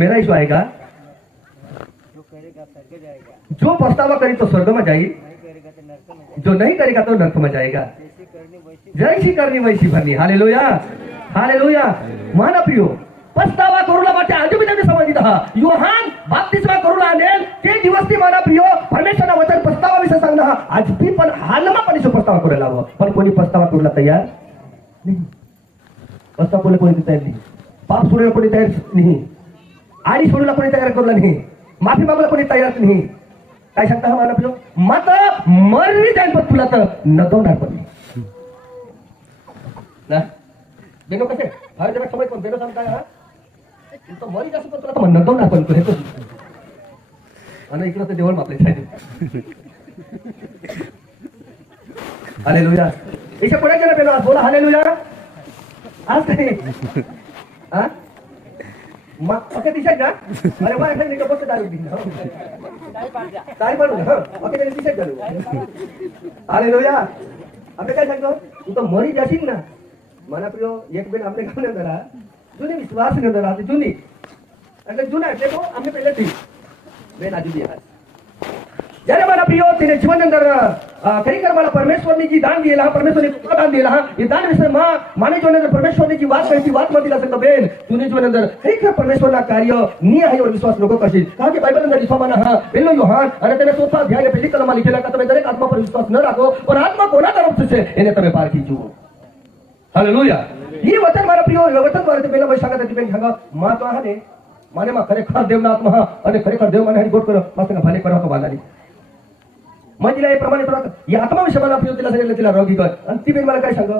मेरा ईशु आएगा, जो पछतावा करी तो स्वर्ग में जाएगी, जो नहीं करेगा तो नरक में जाएगा. जैसी करनी वैसी भरनी. हालेलुया. हालेलुया. माना प्रियो, पछतावा करूला માટે આજુ બીજાને સમજી દા. યોહાન બાપ્તિસ્મા કरूला આનેલ તે દિવસથી મારા પ્રિયો પરમેશ્વરના વચન પછતાવા વિશે सांगना आज भी पण हालમાં पण ईशु पछतावा करायला हवं. पण कोणी पछतावा करायला तयार नाही. पछतावा करायला कोणी तयार नाही. पाप सोडायला कोणी तयार नाही. आडी सोडायला कोणी तयार करायला नाही. माफी मागायला कोणी तयार नाही. काय सांगता हा माना प्रियो, मात्र मरणी जाईल पण तुला तर नगवणार पण नाही. ना बेनो कसे हर जरा समज पण बेनो सांगताय हा तो मरी जास्त पण तुला तर नगवणार पण तू हे आणि इकडे तर देवळ मापले साहेब. हालेलुया. इशे पुढे गेला बेनो आज बोला हालेलुया. आज काय हा ओके दिशा का अरे वा एखादी निका बस दारू दी काय बनू हा ओके त्याने दिशा करू. हालेलुया. આપણે काय सांगतो तू तो मरी जाशील ना माना प्रियो. एक बेन આપણે કામ ન કરા જૂની વિશ્વાસ ન કરા જૂની એટલે જૂના એટલે તો આપણે પહેલેથી બેન આજુ બી જ્યારે મારા પ્રિયો તેને જીવન અંદર ખરેખર મારા પરમેશ્વરની જે દાન દિયેલા પરમેશ્વરની દાન દિયેલા એ દાન વિશે માને જો અંદર પરમેશ્વરની જે વાત કરી વાત માં દિલા सकता બેન તુને જીવન અંદર ખરેખર પરમેશ્વરના કાર્ય નિહાય और विश्वास લોકો કરશે. કારણ કે બાઇબલ અંદર ઈસોમાના હા પહેલો યોહાન અને તેને ચોથા અધ્યાય પહેલી કલમમાં લખેલા કે તમે દરેક આત્મા પર વિશ્વાસ ન રાખો પણ આત્મા કોના તરફ છે એને તમે પારખી જુઓ. हालेलुया. ये वचन मारा प्रियो वचन द्वारे पहिला वैशाखा त्याची बेन सांगा मा तो आहे माने मा खरेखर देवना आत्मा हा आणि खरेखर देव माने हरी गोट कर मास्तर भाले करा तो बांधाली मंजिला हे प्रमाणे तुला या आत्मा विषय मला प्रियो तिला सांगितलं तिला रोगी कर आणि ती बेन मला काय सांग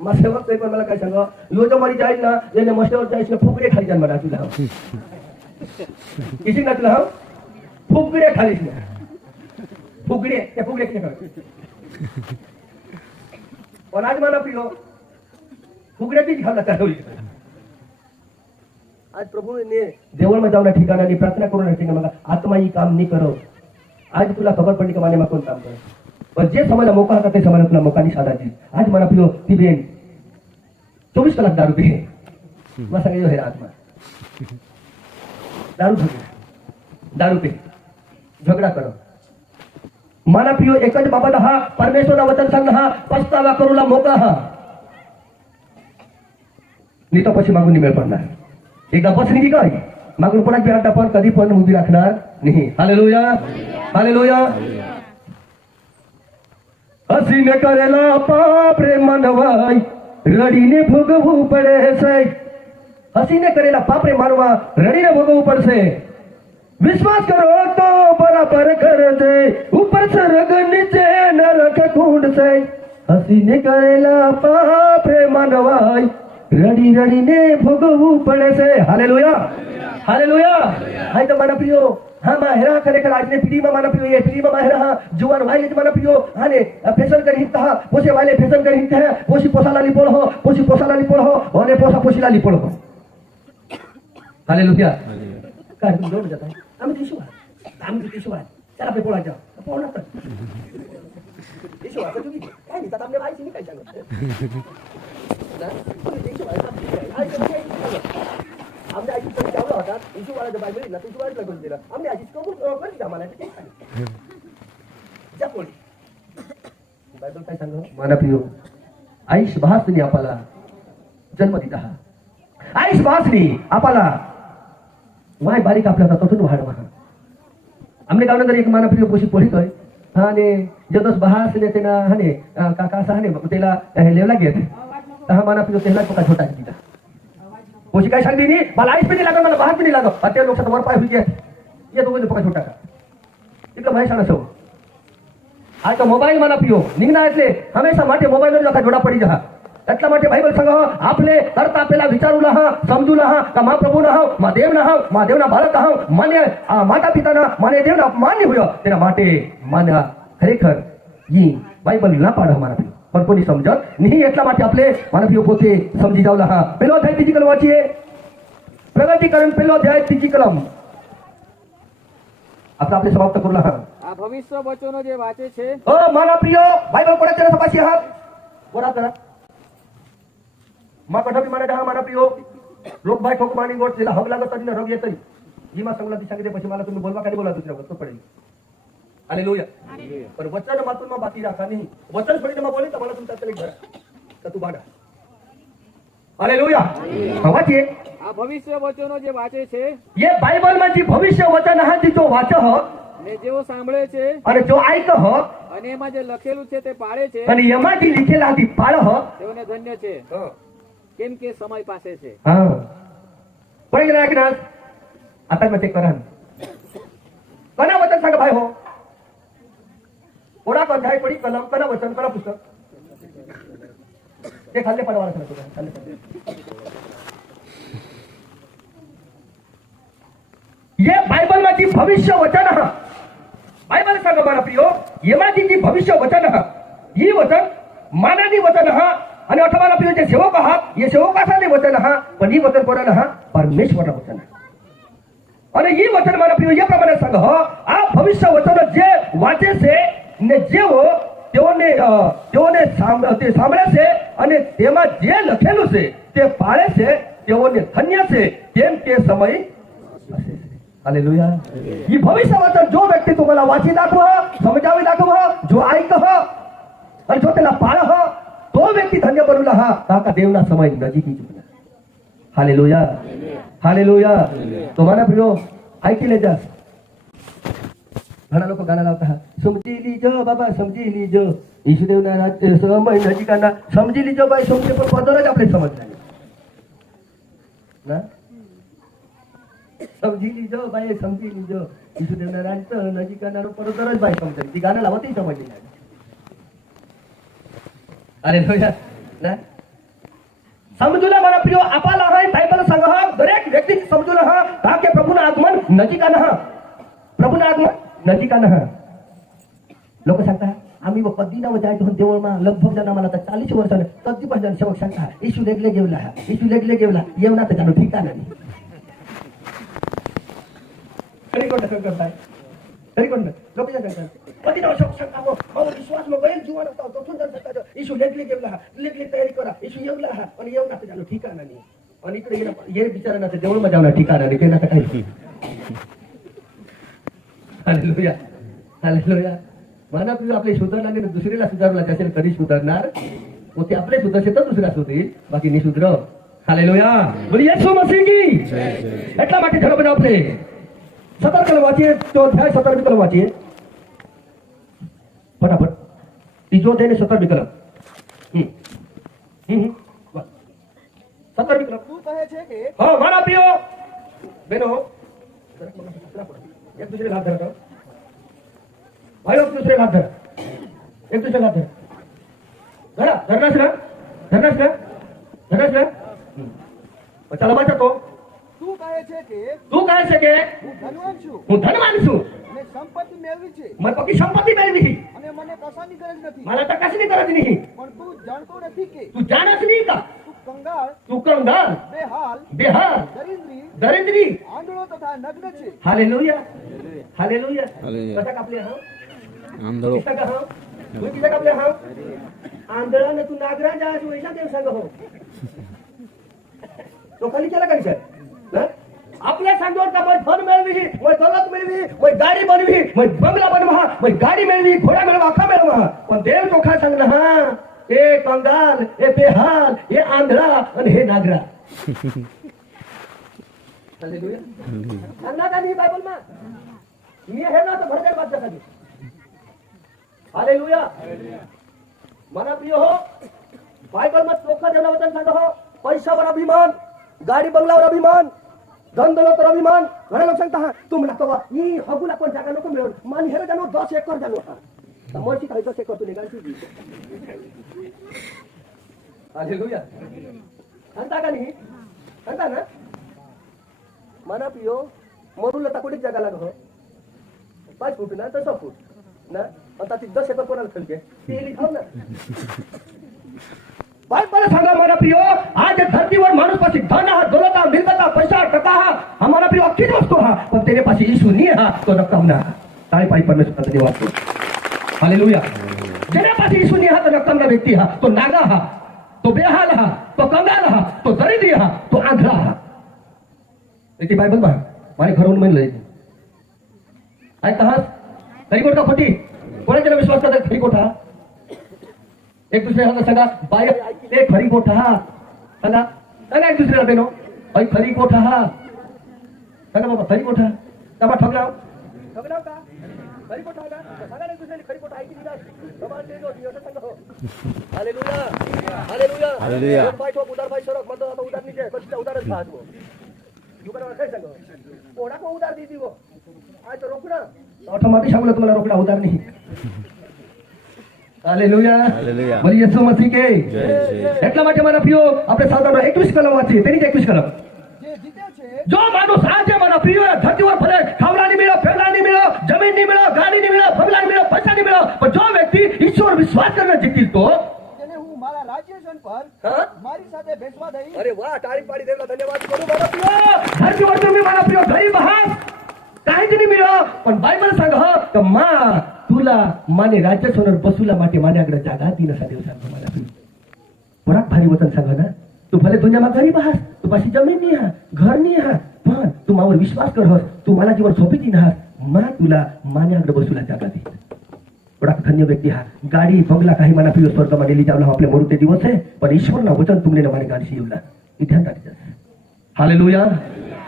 मा सेवक ते पण मला काय सांग यो जो मरी जाईल ना जेने मस्तेवर जाईस ना फुगडे खाली जान मला तुला किसी ना तुला फुगडे खालीस ना फुगडे त्या फुगडे किती कर पण आज मला प्रियो फुगड्याची घालना ठरवली. आज प्रभू ने देवळ में जाऊन ठिकाणी प्रार्थना करून ठिकाणी मग आत्मा ही काम नहीं करो. आज तुला खबर पडली की माने मा कोण काम करे पण जे समयला मोका होता ते समयला तुला मोकानी साधायची. आज मला प्रियो ती बेन 24 कलाक दारू पे मग सांगितलं हे आत्मा दारू पे झगडा करो. मला प्रियो एकच बाबत हा परमेश्वरना वचन सांग हा पछतावा करूला मोका हा नाही तर પછી मागून निमेळ पडणार. एकदा बसली की काय मागून पुन्हा बिराटा पण कधी पण उभी राखणार नाही. हालेलुया. हालेलुया. हसीने करेला पाप रे मानवाई रडीने भोगवू પડે છે. हसीने करेला पाप रे मानवा रडीने भोगवू પડશે. विश्वास करो तो बराबर कर दे ऊपर स्वर्ग नीचे नरक कूद से. हसीने करेला पाप रे मानवाई रडी रडीने भोगवू પડે છે. हालेलुया. हालेलुया. हाय तो माना प्रियो हा माहेरा खरेखर आजने पीढ़ीમાં माना प्रियो ये पीढ़ीમાં माहेरा हा जुवान वाले माना प्रियो हाने फैशन करी हित हा पोसे वाले फैशन करी हित है पोसी पोसाला लिपोळ हो पोसी पोसाला लिपोळ हो आणि पोसा पोसीला लिपोळ हो. हालेलुया. काय तुम्ही जोड जाता आम्ही तिशुवा चला पे पोळा जा पोळा तर तिशुवा तुम्ही काय देतात आपल्या बाईची नाही काय सांगत आमच्या आईची पण चावला होता इशूवाला बायबल ना तिशुवाला करून दिला आमच्या आईची कबूल करून आम्हाला जा पोळी बायबल काय सांगतो माना प्रियो आईश भासनी आपला जन्म दिला आईश भासनी आपला वाय बारीक आपल्या हातातून वाढवा. आमने गावनंतर एक माना प्रिय पोशी पोळी कय हाने जदस बहास ने तेना हाने काका साने तेला लेवला घेत हा माना प्रिय तेला पका छोटा दिला पोशी काय सांगली नी मला आईस पण लागल मला बाहेर पण लागल आता लोक वर पाय होई ये दोघे पका छोटा का इकडे भाई सांगा सो आज तो मोबाइल माना प्रियो निघना એટલે हमेशा માટે मोबाइल वर लखा जोडा पडी जा. એટલા માટે બાઇબલ સંગ આપણે કરતા પેલા વિચારુલા હા સમજુલા હા કે મા પ્રભુના હા મા દેવના બાળક હા માન્ય માતા પિતાના માને દેવના માન્ય હોય તેના માટે માના ખરેખર ઈ બાઇબલ ના પાડે મારા પ્રિય પણ કોની સમજણ નહીં એટલા માટે આપણે મારા પ્રિય પોતે સમજી જાવ હા પેલો અધ્યાય ત્રીજી કલમ વાંચીએ પ્રગતિકરણ પેલો અધ્યાય ત્રીજી કલમ આપણે સમાપ્ત કરું હા આ ભવિષ્ય વચનો જે વાંચે છે મારા પ્રિય બાઇબલ પડે છે તપાસી હા બોરા કરા માં કઢાવી મારે હા મારા પ્રિય लोक भाई ठोक मानी गोट तिला हग लागत तरी रग येतरी जी मा संगला दिशा के પછી मला तुम्ही बोलवा काय बोला दुसऱ्या वस्तू पडेल हालेलुया पण वचन मातून मा बाकी राखा नाही वचन सोडीने मा बोले तर मला तुमचा तरी घर तर तू बाडा हालेलुया वाचिए આ ભવિષ્ય વચનો જે વાંચે છે ये बाइबल માં જે ભવિષ્ય વચન હા જે તો વાચ હ ને જેઓ સાંભળે છે અને જો આઈક હ અને એમાં જે લખેલું છે તે પાળે છે અને એમાં જે લીખેલા હતી પાળ હ તેઓને ધન્ય છે કેમ કે સમય પાસે છે હા पहिले ना ऐकणार आता मग ते करा कना वचन सांगा भाई हो कोणा अध्याय पडी कलम कना वचन कना पुस्तक ते खाल्ले पडवायला सांगतो खाल्ले ये बाइबल માંથી भविष्य वचन हा बाइबल सांगा मला प्रियो येमाची जी भविष्य वचन हा ही वचन मानानी वचन हा आणि अठवाला प्रिय जे सेवक आहात हे सेवकासाठी वचन हा पण ही वचन कोणाला हा परमेश्वरा वचन आणि ही वचन मला प्रिय या प्रमाणे सांग हो आ भविष्य वचन जे वाचे से ने जेવો તેઓને તે સાંભળે છે અને તેમાં જે લખેલું છે તે પાળે છે તેઓને ધન્ય છે કેમ કે સમય हालेलुया ही भविष्य वचन जो व्यक्ती तुम्हाला वाची दाखव समजावी दाखव जो ऐक आणि जो त्याला पाळ तो व्यक्ती धन्य बनवला हा का देवना समय नजीक हालेलुया हालेलुया तुम्हाला प्रियो ऐकले जा घणा लोक गाणं लावता समजी लीजो बाबा समजी लीजो ईशुदेवना राज्य समय नजीकांना समजी लीजो बाई समजे पण पदरच आपले समजले ना समजी लीजो बाई समजी लीजो ईशुदेवना राज्य नजीकांना पदरच बाई समजली ती गाणं लावती समजली नाही हालेलुया ना समजूला मला प्रियो आपाला हा बायबल सांग हा दरेक व्यक्ती समजूला हा का के प्रभुना आगमन नजीकानं हा प्रभुना आगमन नजीकानं हा लोक सांगता आम्ही कधी ना जायचो देवळ मा लगभग जण मला तर 40 वर्ष कधी पण जण सेवक सांगता येशू लेगले गेवला येशू लेगले गेवला येवना तर जानो ठिकाण नाही कधी कोण करताय तरी कोण लोक सांगतात कधी ना सेवक सांगता हो विश्वास मग बैल जीवन असतो तो सुंदर सांगतात येशू लेगले गेवला लेगले तयारी करा येशू येवला आणि येवना तर जानो ठिकाण नाही आणि इकडे ये बिचारा ना देवळ मा जावना ठिकाण नाही ते ना काय हालेलुया हालेलुया माना प्रिय आपले सुधारला आणि दुसरीला सुधारला त्याचे कधी सुधारणार व ते आपले सुधारसे तर दुसरा सुधीर बाकी नि सुधर हालेलुया बोली येशू मसीह की એટલા માટે ધરો બનાવ આપણે 17 કલમ વાંચીએ તો અધ્યાય 17 કલમ વાંચીએ ફટાફટ ત્રીજો અધ્યાય ને 17 કલમ 17 કલમ તું કહે છે કે હા મારા પ્રિય બેનો एक दूसरे हाथ धरा भाई एक दूसरे हाथ धरा एक दूसरे हाथ धरा धरना से चला बाचा तो તું કહે છે કે तू काय છે કે હું ધનવાન છું હું ધનવાન છું અને સંપત્તિ મેળવી છે મને પકી સંપત્તિ મેળવી અને મને કશાની ગરજ નથી मला तर कशी गरज नाही પણ તું જાણતો નથી કે तू जानच नाही का તું કંગાળ तू कंगाल બેહાલ बेहाल દરિદ્રી दरिद्री આંધળો તથા નગ્ન છે हालेलुया हालेलुया कसा कापले हा આંધળો किसा का हा तू किसा कापले हा आंधळा न तू नागरा जा तू ऐसा देव सांग हो तो खाली केला का आपल्या सांगवर का मैं धन मिळवी मैं दौलत मिळवी मैं गाडी बनवी मैं बंगला बनवा मैं गाडी मिळवी घोडा मिळवा अखा मिळवा पण देव चोखा सांगला हा ए कंगाल ए बेहाल ए आंधळा आणि हे नागरा हालेलुया सांगला का नाही बायबल मा मी हे ना तर भरकर वाचता कधी हालेलुया मना प्रिय हो बायबल मा चोखा देवना वचन सांग हो पैशावर अभिमान गाडी बंगलावर अभिमान धन दौलत अभिमान घણા लोक सांगता हा तुम्हाला तो ई हगुला कोण जागा नको मिळवून मान हेर जानो 10 एकर जानो हा समोरची काही 10 एकर तू निघायची हालेलुया सांगता का नाही सांगता ना मना पियो मोरूला ताकोडी जागा लाग हो 5 फूट ना तर 6 फूट ना आता ती 10 एकर कोणाला खलके ते लिखाव ना भाई मला सांगा हमारा प्रियो, आज धरतीवर माणूस पाशी धन हा, दौलत हा, मिळकत हा, पैसा टका हा, हमारा प्रियो अख्खीच वस्तू हा, पण तेरे पाशी यीशु नहीं हा, तो नकामना हा. ताळी पाई परमेश्वराचा देव असतो. हालेलुया. जेने पाशी यीशु नहीं हा, तो नकामना व्यक्ती हा, तो नागा हा, तो बेहाल हा, तो कंगाल हा, तो दरिद्री हा, तो आंधळा हा. ती बायबल पहा, माझ्या घरून म्हणलंय ऐकता हा खरी गोष्ट का खोटी? कोणाच्या विश्वास करता खरी गोष्ट हा? एक दुसऱ्याला सांगा बाय ऐकले खरी गोष्ट हा, सांगा सांगा एक दुसऱ्याला बेनो अय खरी गोष्ट हा, सांगा बाबा खरी गोष्ट हा. का ठगलाव ठगलाव का खरी कोठा का सांगा ना दुसऱ्याला खरी कोठा ऐकली ना समान दे दो दिवस सांगा हो. Hallelujah hallelujah hallelujah. दोन पाय ठोक उदार पाय सरक मत आता उदार नीचे कच्चा उदारच भाग वो युगर काय सांगा कोणा को उदार दी वो आज तो रोकना ऑटोमॅटिक सांगलं तुम्हाला रोकडा उधार नाही. हालेलुया. हालेलुया. बोलिए यीशु मसीह के जय जय. એટલા માટે મારા પ્રિયો આપણે સાધારણ 21 કલમ વાંચીએ. તેની 21 કલમ. जे जीते छे જો માણસ આજે મારા પ્રિયો ધરતી પર ફરે ખાવડા નહીં મળ્યો, ફેરલા નહીં મળ્યો, જમીન નહીં મળ્યો, ગાડી નહીં મળ્યો, બંગલા નહીં મળ્યો, પૈસા નહીં મળ્યો, પણ જો વ્યક્તિ ઈશ્વર વિશ્વાસ કરીને જીતી તો તેને હું મારા રાજ્યજન પર હા? મારી સાથે બેસવા દઈ. અરે વાહ તાળી પાડી દેવા ધન્યવાદ કરું મારા પ્રિય. ધરતી પર तुम्ही मला प्रियो गरीब आहात, काहीच नाही मिळालं, पण बायबल सांग ह तर मा तुला माने राज्य सोनर बसूला माटे माझ्याकडे जागा दिनसा देव सांगतो मला प्रिय. बराच भारी वचन सांग ना. तू भले दुनियाમાં गरीब आहात, तू पाशी जमीन नाही हा, घर नाही हा, पण तू मावर विश्वास कर हस, तू मला जीवन सोपी ना मा तुला माझ्याकडे बसूला जागा दे. बड़ा धन्य व्यक्ती हा. गाडी बंगला काही मना प्रिय स्वर्गामध्ये लिहिता आपल्या मरुते दिवस आहे, पण ईश्वरना वचन तुमने माने गाडी शिवला ध्यान टाकायचं. Hallelujah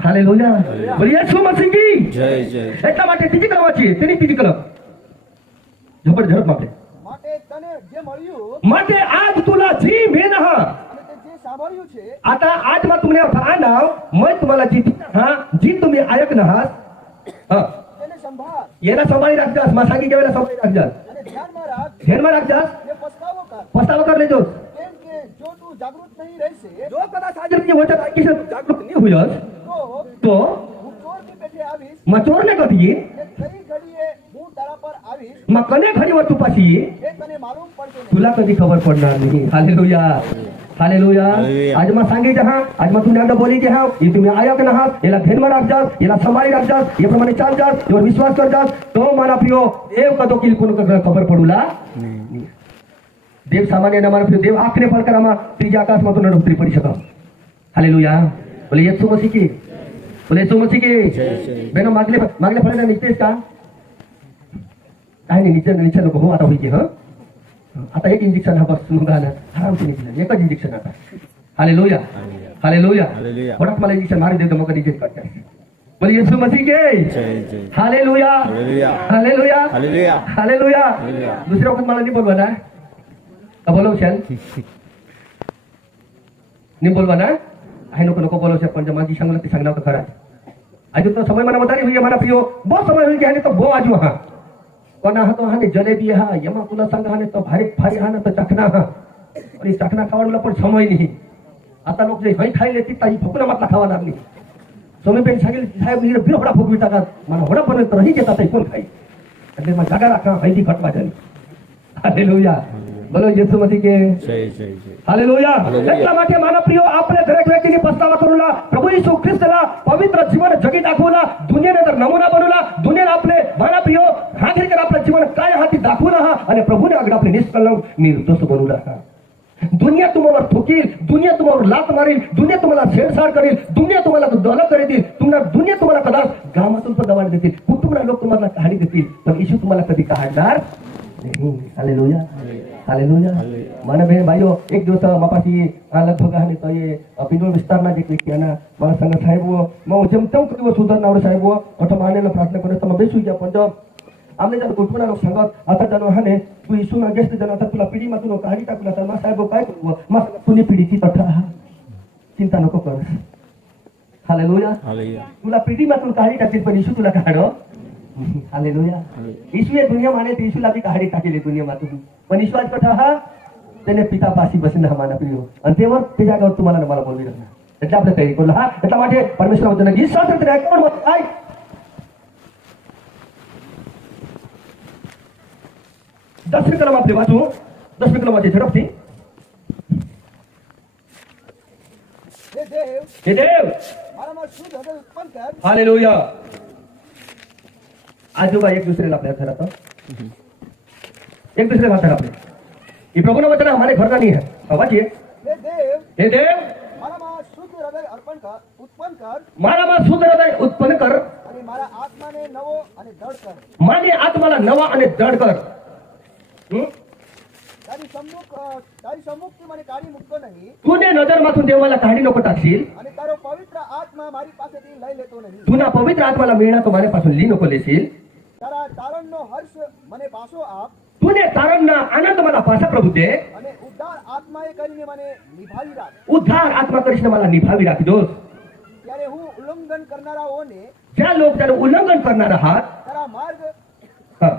hallelujah. बोलिए यीशु मसीह की जय जय. એટલા માટે ત્રીજી કલમ વાંચીએ. તેની ત્રીજી કલમ ઝપડ ઝડપ માટે માટે તને જે મળ્યું માટે આજ तुला जी मेन हा. અને તે જે સાંભળ્યું છે आता आज मा तुमने नाव मैं तुम्हाला जी हा जी तुम्ही ऐकन आहात हा તેને સંભાળ येना सांभाळी राखजास. मा सांगी गेलेला सांभाळी राखजास, અને ધ્યાનમાં રાખ ध्यानमा राखजास, ને પસ્તાવો કર पस्तावा कर लेजो. કેમ કે જો તું જાગૃત નહીં રહેશે जो कदाच आज ती वचन ऐकीस जागृत नाही होयस તો तो હું ચોરની પેઠે આવીશ मा चोरने कधी ને કઈ ઘડીએ હું તારા પર આવીશ मा कने खरीवर तुपाशी એ તને માલુમ પડશે નહીં. तुला कधी खबर पडणार नाही. Hallelujah hallelujah. हालेलुया. आज मा सांगितलं हा, आज मा तुम्ही बोली जे हा हे तुम्ही ऐकन आहात, याला ध्यानमा राखजास, याला सांभाळी राखजास, याप्रमाणे चालजास, यावर विश्वास करजास, तो माना प्रियो देव कदो किल कोण खबर पडूला नाही. देव सामान्य माना प्रियो देव आखने फल करामा त्रिजा आकाशमातून उतरी पडी शका. हालेलुया. बोले येशू मसीह की बोले येशू मसीह की जय जय. बेनो मागले मागले फळाला निघतेस का? काय नाही निश्चय नको हो. आता होईल हा आता एक इंजेक्शन हा बस मग आलं आरामशी निघलं एकच इंजेक्शन आता. Hallelujah hallelujah. हालेलुया. बराच मला इंजेक्शन मारी देतो मग इंजेक्शन करते. बोले येशू मसीह के जय जय. Hallelujah hallelujah. Hallelujah hallelujah. Hallelujah. Hallelujah. दुसऱ्या वखत मला नाही बोलवा ना का बोलवशाल नाही बोलवा ना आहे नको नको बोलवशाल पण माझी सांगलं ते सांगणार तर खरा. आज तो समय मना बतारी हुई हमारा प्रियो बहुत समय हुई कि तो बो आजू हा कोणा हा तो हाने जलेबी हा यमा तुला सांग हाने तो भारी भारी हा ना तो चखना हा आणि चखना खावायला पण समय नाही. आता लोक जे हई खायले ती ताई फुकना मातला खावा लागली. सोमेपेन सांगेल साहेब मी बिरहोडा फुगविता का मला होडा पर्यंत रही घेता कोण खाई आणि मग जागा राखा हैदी खटवा झाली. हालेलुया. बोलो येशू मसीह के जय जय जय. हालेलुया. हालेलुया. એટલા માટે મારા પ્રિયો આપણે દરેક વ્યક્તિની પસ્તાવા કरूला प्रभू येशू ख्रिस्तला पवित्र जीवन जगी दाखवला दुनियेने तर नमुना बनवला दुनियेने आपले मारा प्रियो हागरीकर आपलं जीवन काय हाती दाखवलं हा आणि प्रभूने अगदी आपले निष्कलंक निर्दोष बनवला हा. दुनिया तुम्हाला ठोकील, दुनिया तुम्हाला लात मारील, दुनिया तुम्हाला छेडछाड करेल, दुनिया तुम्हाला दौलत करेल, तुम्हाला दुनिया तुम्हाला कदाच गावातून पण दबाण देतील, कुटुंबाला लोक तुम्हाला कहाणी देतील, पण येशू तुम्हाला कधी काढणार नहीं. Hallelujah hallelujah. माना बहन भाइयों एक दिवस मापासी लगभग हाने तो ये पिंडोळ विस्तारना जे व्यक्ती आहे ना मला सांगा साहेब मग जमतम किंवा सुधारणावर साहेब मोठं मानेला प्रार्थना करत मग बेसू घ्या पण आमने जर कुटुंबा लोक सांगत आता जाणो हाने तू येशू ना गेस्ट जण आता तुला पिढी मातून कहाणी टाकला तर मग साहेब काय करू मग तुझी पिढीची तठा चिंता नको कर. हालेलुया. हालेलुया. तुला पिढी मातून कहाणी टाकेल पण येशू तुला काढो. हालेलुया. ईशू ये दुनिया माने तो ईशूला भी कहाणी टाकेली दुनिया मातून पण ईश्वर कथा हा त्याने पिता पाशी बसून हा माना प्रियो आणि तेव्हा ते जागावर तुम्हाला मला बोलवी लागणार એટલે આપણે તૈયારી કરું હા એટલા માટે પરમેશ્વર વચન ગીત શાસ્ત્ર રેકોર્ડ મત આય 10મી કલમ આપણે વાંચવું 10મી કલમ વાંચીએ ઝડપથી. हे देव હે દેવ मारामार शुद्ध हृदय उत्पन्न कर हालेलुया. आजोबा एक दूसरे आपल्या घरात एक दूसरे भाषा आपले ये प्रभु वचन हमारे घर का नहीं है. वाचिए. हे देव हे देव मारामार शुद्ध हृदय उत्पन्न कर माराમાં શુદ્ધ હૃદય ઉત્પન્ન કર आणि मारा आत्माने नवो आणि दृढ कर મારી આત્માला નવા અને દ્રઢ કર. तारी सम्मुख ती મને કાઢી મૂકતો નહીં તુને નજરમાંથી દેવાला કાઢી नको टाकशील आणि तारो पवित्र आत्मा मारी पासेથી લઈ લેતો નહીં तुना पवित्र आत्माला मिळणार तो माझ्यापासून ली नको लेशील. तारा तारणનો हर्ष મને પાછો આપ तुने तारणना आनंद मला पासा प्रभु दे અને ઉદ્ધાર આત્માએ કરીને મને નિભાવી રાખ उद्धार आत्मा करीने मला निभावी राखी दोस. ત્યારે હું ઉલ્લંघन કરનારાઓને ज्या लोक त्यानं उल्लंघन करणार आहात તારા માર્ग हा.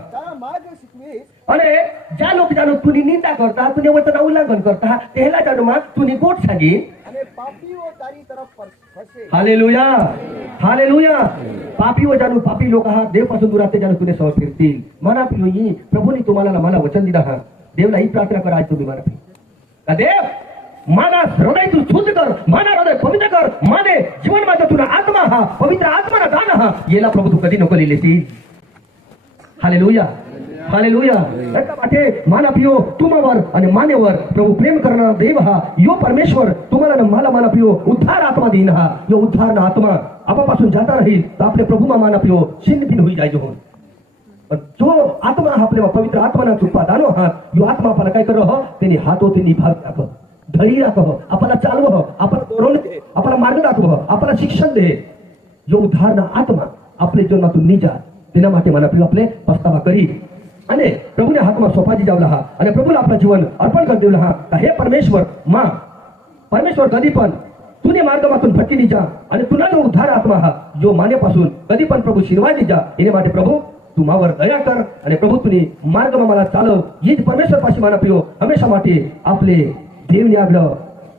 શીખવીશ અને ज्या लोक त्यानं तुनी निंदा करता तुने वचन उल्लंघन करता तेला त्यानं माग तुनी गोट सांगीन. અને પાપીઓ તારી તરફ ફરશે हालेलुया हालेलुया. पापी व जाणून पापी लोक आहात देवपासून दूर राहते जाणून तुने समोर फिरतील. म्हणा पियो ही प्रभूने तुम्हाला मला वचन दिलं हा देवला ही प्रार्थना करा आज तुम्ही म्हणा का देव माना हृदय तू शुद्ध कर माना हृदय पवित्र कर माने जीवन माझा तुला आत्मा हा पवित्र आत्मा दान हा येला प्रभू तू कधी नको लिहिलेसी. Hallelujah hallelujah. एका पाठे माना पियो तुम्हावर आणि मानेवर प्रभू प्रेम करणारा देव हा यो परमेश्वर तुम्हाला न मला माना पियो उद्धार आत्मा देईन हा यो उद्धार ना आत्मा आपापासून जाता राहील तर आपले प्रभू माना पियो छिन्न भिन्न होई जायचो हो. जो आत्मा हा आपल्या पवित्र आत्माना कृपा दानो हा यो आत्मा आपल्याला काय करो त्यांनी हातो ते निभाग दाखव धडी दाखव आपल्याला चालव आपल्याला कोरोना दे आपल्याला मार्ग दाखव आपल्याला शिक्षण दे. जो उद्धार ना आत्मा आपल्या जीवनातून निजा तेना માટે मला पियो आपले पस्तावा करी અને પ્રભુને હાથમાં સોંપી દીધા હા અને પ્રભુને આપણા જીવન અર્પણ કરી દેવું હા. હે પરમેશ્વર માં પરમેશ્વર કદી પણ તુને માર્ગમાંથી ભટકી નહીં જા અને તુના જો ઉદ્ધાર આત્મા હા જો માનેપાसून કદી પણ પ્રભુ શીરવાઈ નહીં જા એને માટે પ્રભુ તું માવર દયા કર અને પ્રભુ તુની માર્ગમાં मला ચાલવ ઈ જ પરમેશ્વર પાસે માના પ્રિયો હંમેશા માટે આપલે દેવને આગળ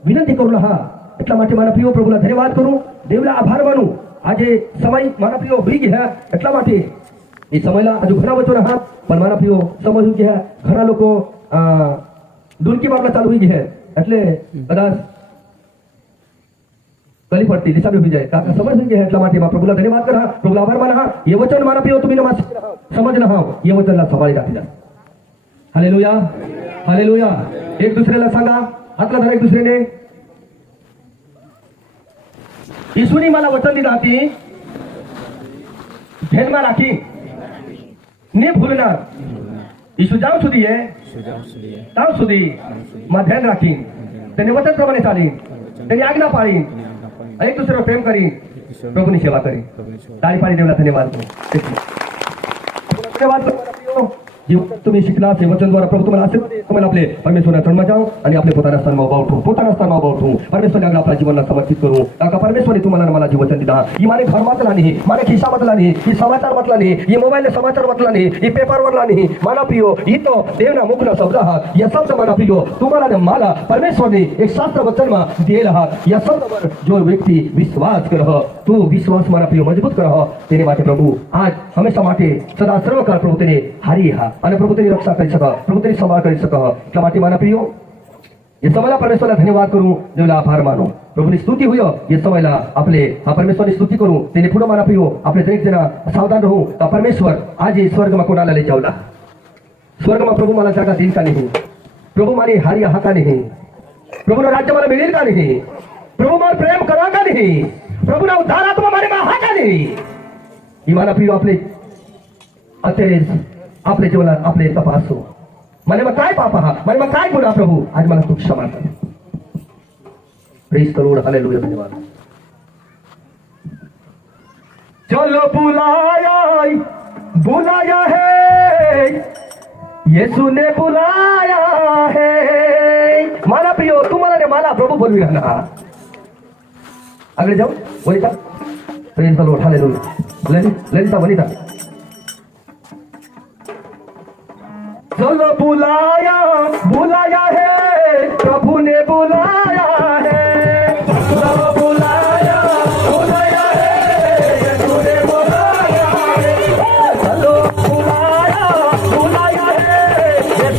વિનંતી કરું હા. એટલા માટે મારા પ્રિયો પ્રભુના ધન્યવાદ કરું દેવના આભાર માનું. આજે સમય મારા પ્રિયો હોઈ ગયા એટલા માટે એ સમયલા હજુ ઘણા વચનો હા પણ મારા પ્રિયો સમય હોઈ ગયા ઘણા લોકો દુરકી બાબલા ચાલુ હોઈ ગયા એટલે કદાચ कली पडती दिशा होई जाए का समझ नहीं है એટલા માટે માં પ્રભુના ધન્યવાદ કરા પ્રભુના આભાર માના ये वचन मारा पियो तुम्ही नमाज समझना हा ये वचनला सांभाळी राखी जा. Hallelujah hallelujah. एक दुसऱ्याला सांगा हातला धरा एक दुसऱ्याने. ईशुनी मला वचन दिलं होती ध्यानमा राखी ने भूलणार ईशु जाऊ सुधी आहे जाऊ सुधी માં ધ્યાન રાખી તેને વચન પ્રમાણે ચાલી તેની આજ્ઞા પાળી एक दूसरे प्रेम करी प्रभुनी सेवा करी. ताली पाणी देवला धन्यवाद धन्यवाद जीवन तुम्ही शिकला ते वचनद्वारा प्रभू तुम्हाला आशीर्वाद दे. तुम्हाला आपले परमेश्वरना जन्म जाओ आणि आपले पोताना स्थानमा उभा उठू पोताना स्थानमा उभा उठू परमेश्वरने अगला आपल्या जीवनाला समर्पित करू. का परमेश्वरने तुम्हाला मला जी वचन दिला ही मारे घर मतला नाही मारे खिसा मतला नाही ही समाचार मतला नाही ही मोबाईल समाचार मतला नाही ही पेपर वरला नाही माना पियो ही तो देवना मुखना शब्द आहात या शब्द माना पियो तुम्हाला ने मला परमेश्वरने एक शास्त्र वचनमा दिलेला आहात या शब्दावर जो व्यक्ती विश्वास करह तू विश्वास माना पियो मजबूत करह तेने માટે प्रभु आज हमेशा માટે सदा सर्वकाळ प्रभु तेने हारी हा અને प्रभु तेरी रक्षा કરી સક प्रभु तेरी સંભાળ કરી સક એટલા માટે માના પ્રિયો ये समयला परमेश्वरला धन्यवाद करू देवला आभार मानू प्रभुनी स्तुती होय ये समयला आपले हा परमेश्वरनी स्तुती करू तेने पुढे माना प्रियो आपले दरेक जण सावधान रहू का परमेश्वर आज ये स्वर्गમાં कोणाला લઈ જાવલા स्वर्गમાં प्रभु मला जागा देईल का नाही प्रभु मारी हारी हा का नाही प्रभुનો राज्य मला मिळेल का नाही प्रभु मला प्रेम करा का नाही प्रभुना उद्धार आत्मा मारे मा हा का नाही ही माना प्रियो आपले अत्यारे आपले जीवनात आपले तपासू મને માં काय पाप हा મને માં काय गुन्हा प्रभु आज मला तू क्षमा कर. Praise the Lord hallelujah. धन्यवाद. चलो बुलाया है यीशु ने बुलाया है. माना प्रियो तुम्हाला ने मला प्रभु बोलवी ना आगे जाओ Vanita praise the Lord hallelujah. Lalita वनिता चलो बुलाया है प्रभु ने बुलाया है. चलो बुलाया है यीशु ने बुलाया है. चलो बुलाया है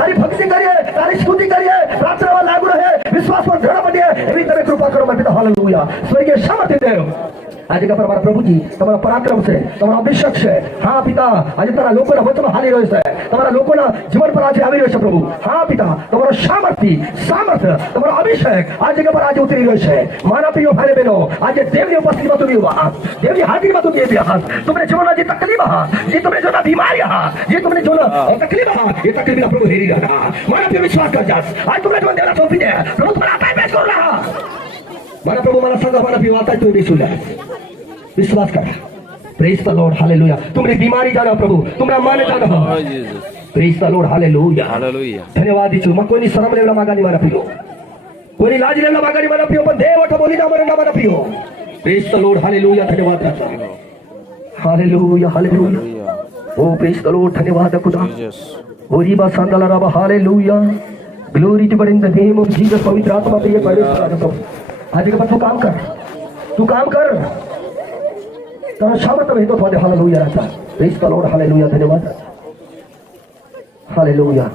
તારી ભક્તિ કરીએ, તારી સ્તુતિ કરીએ, પ્રાર્થનામાં લાગુ રહે, વિશ્વાસમાં દ્રઢ બનીએ, એવી તમે કૃપા કરો મારા પિતા. હાલેલુયા. સ્વર્ગીય સામર્થ્ય દેવ, આજે કે તમારા પ્રભુજી તમારા પરાક્રમ છે, તમારો અભિષેક છે. હા પિતા, આજે તારા લોકોના વચમાં હાલી રહ્યો છે, તમારા લોકોના જીવન પર આજે આવી રહ્યો છે પ્રભુ. હા પિતા, તમારો સામર્થ્ય, તમારો અભિષેક આજે કે પર આજે ઉતરી રહ્યો છે. મારા પ્રિય ભાઈ બહેનો, આજે દેવની ઉપસ્થિતિમાં તુમી ઉભા, દેવની હાજરીમાં તુમી આવ્યા. તમને જીવનના જે તકલીફ જે તમને જોના બીમારી જે તમને જોના તકલીફ એ તકલીફના પ્રભુ હેરી રહ્યા. મારા પ્રિય વિશ્વાસ કરજા, આજ તમને જીવન દેવના સોંપી દે પ્રભુ, તમારા હાથે પેશ કરું રહ્યા. મારા પ્રભુ મારા સંગ મારા પ્રિય વાતા તું સુલે विश्वास कर. Praise the Lord. हालेलुया. तुमने बीमारी जाना प्रभु, तुमने माने जाना. Praise the Lord. Hallelujah. Hallelujah. धन्यवाद ईचू. मैं कोई शरम लेवला मागानी मारा पियो, कोई लाज लेवला मागानी मारा पियो, पण देव वठ बोली ना मरे ना मारा पियो. Praise the Lord. हालेलुया. धन्यवाद राजा. Hallelujah. Hallelujah. Oh praise the Lord. धन्यवाद खुदा. ओरी बा सांदला रबा. Hallelujah. Glory to God in the name of Jesus. पवित्र आत्मा पे ये परमेश्वर राजा प्रभु आज के बाद तू काम कर તારો સામર્થ્ય વહેતો થવા દે. હાલેલુયા રાજા. Praise the lord. હાલેલુયા. ધન્યવાદ રાજા. હાલેલુયા.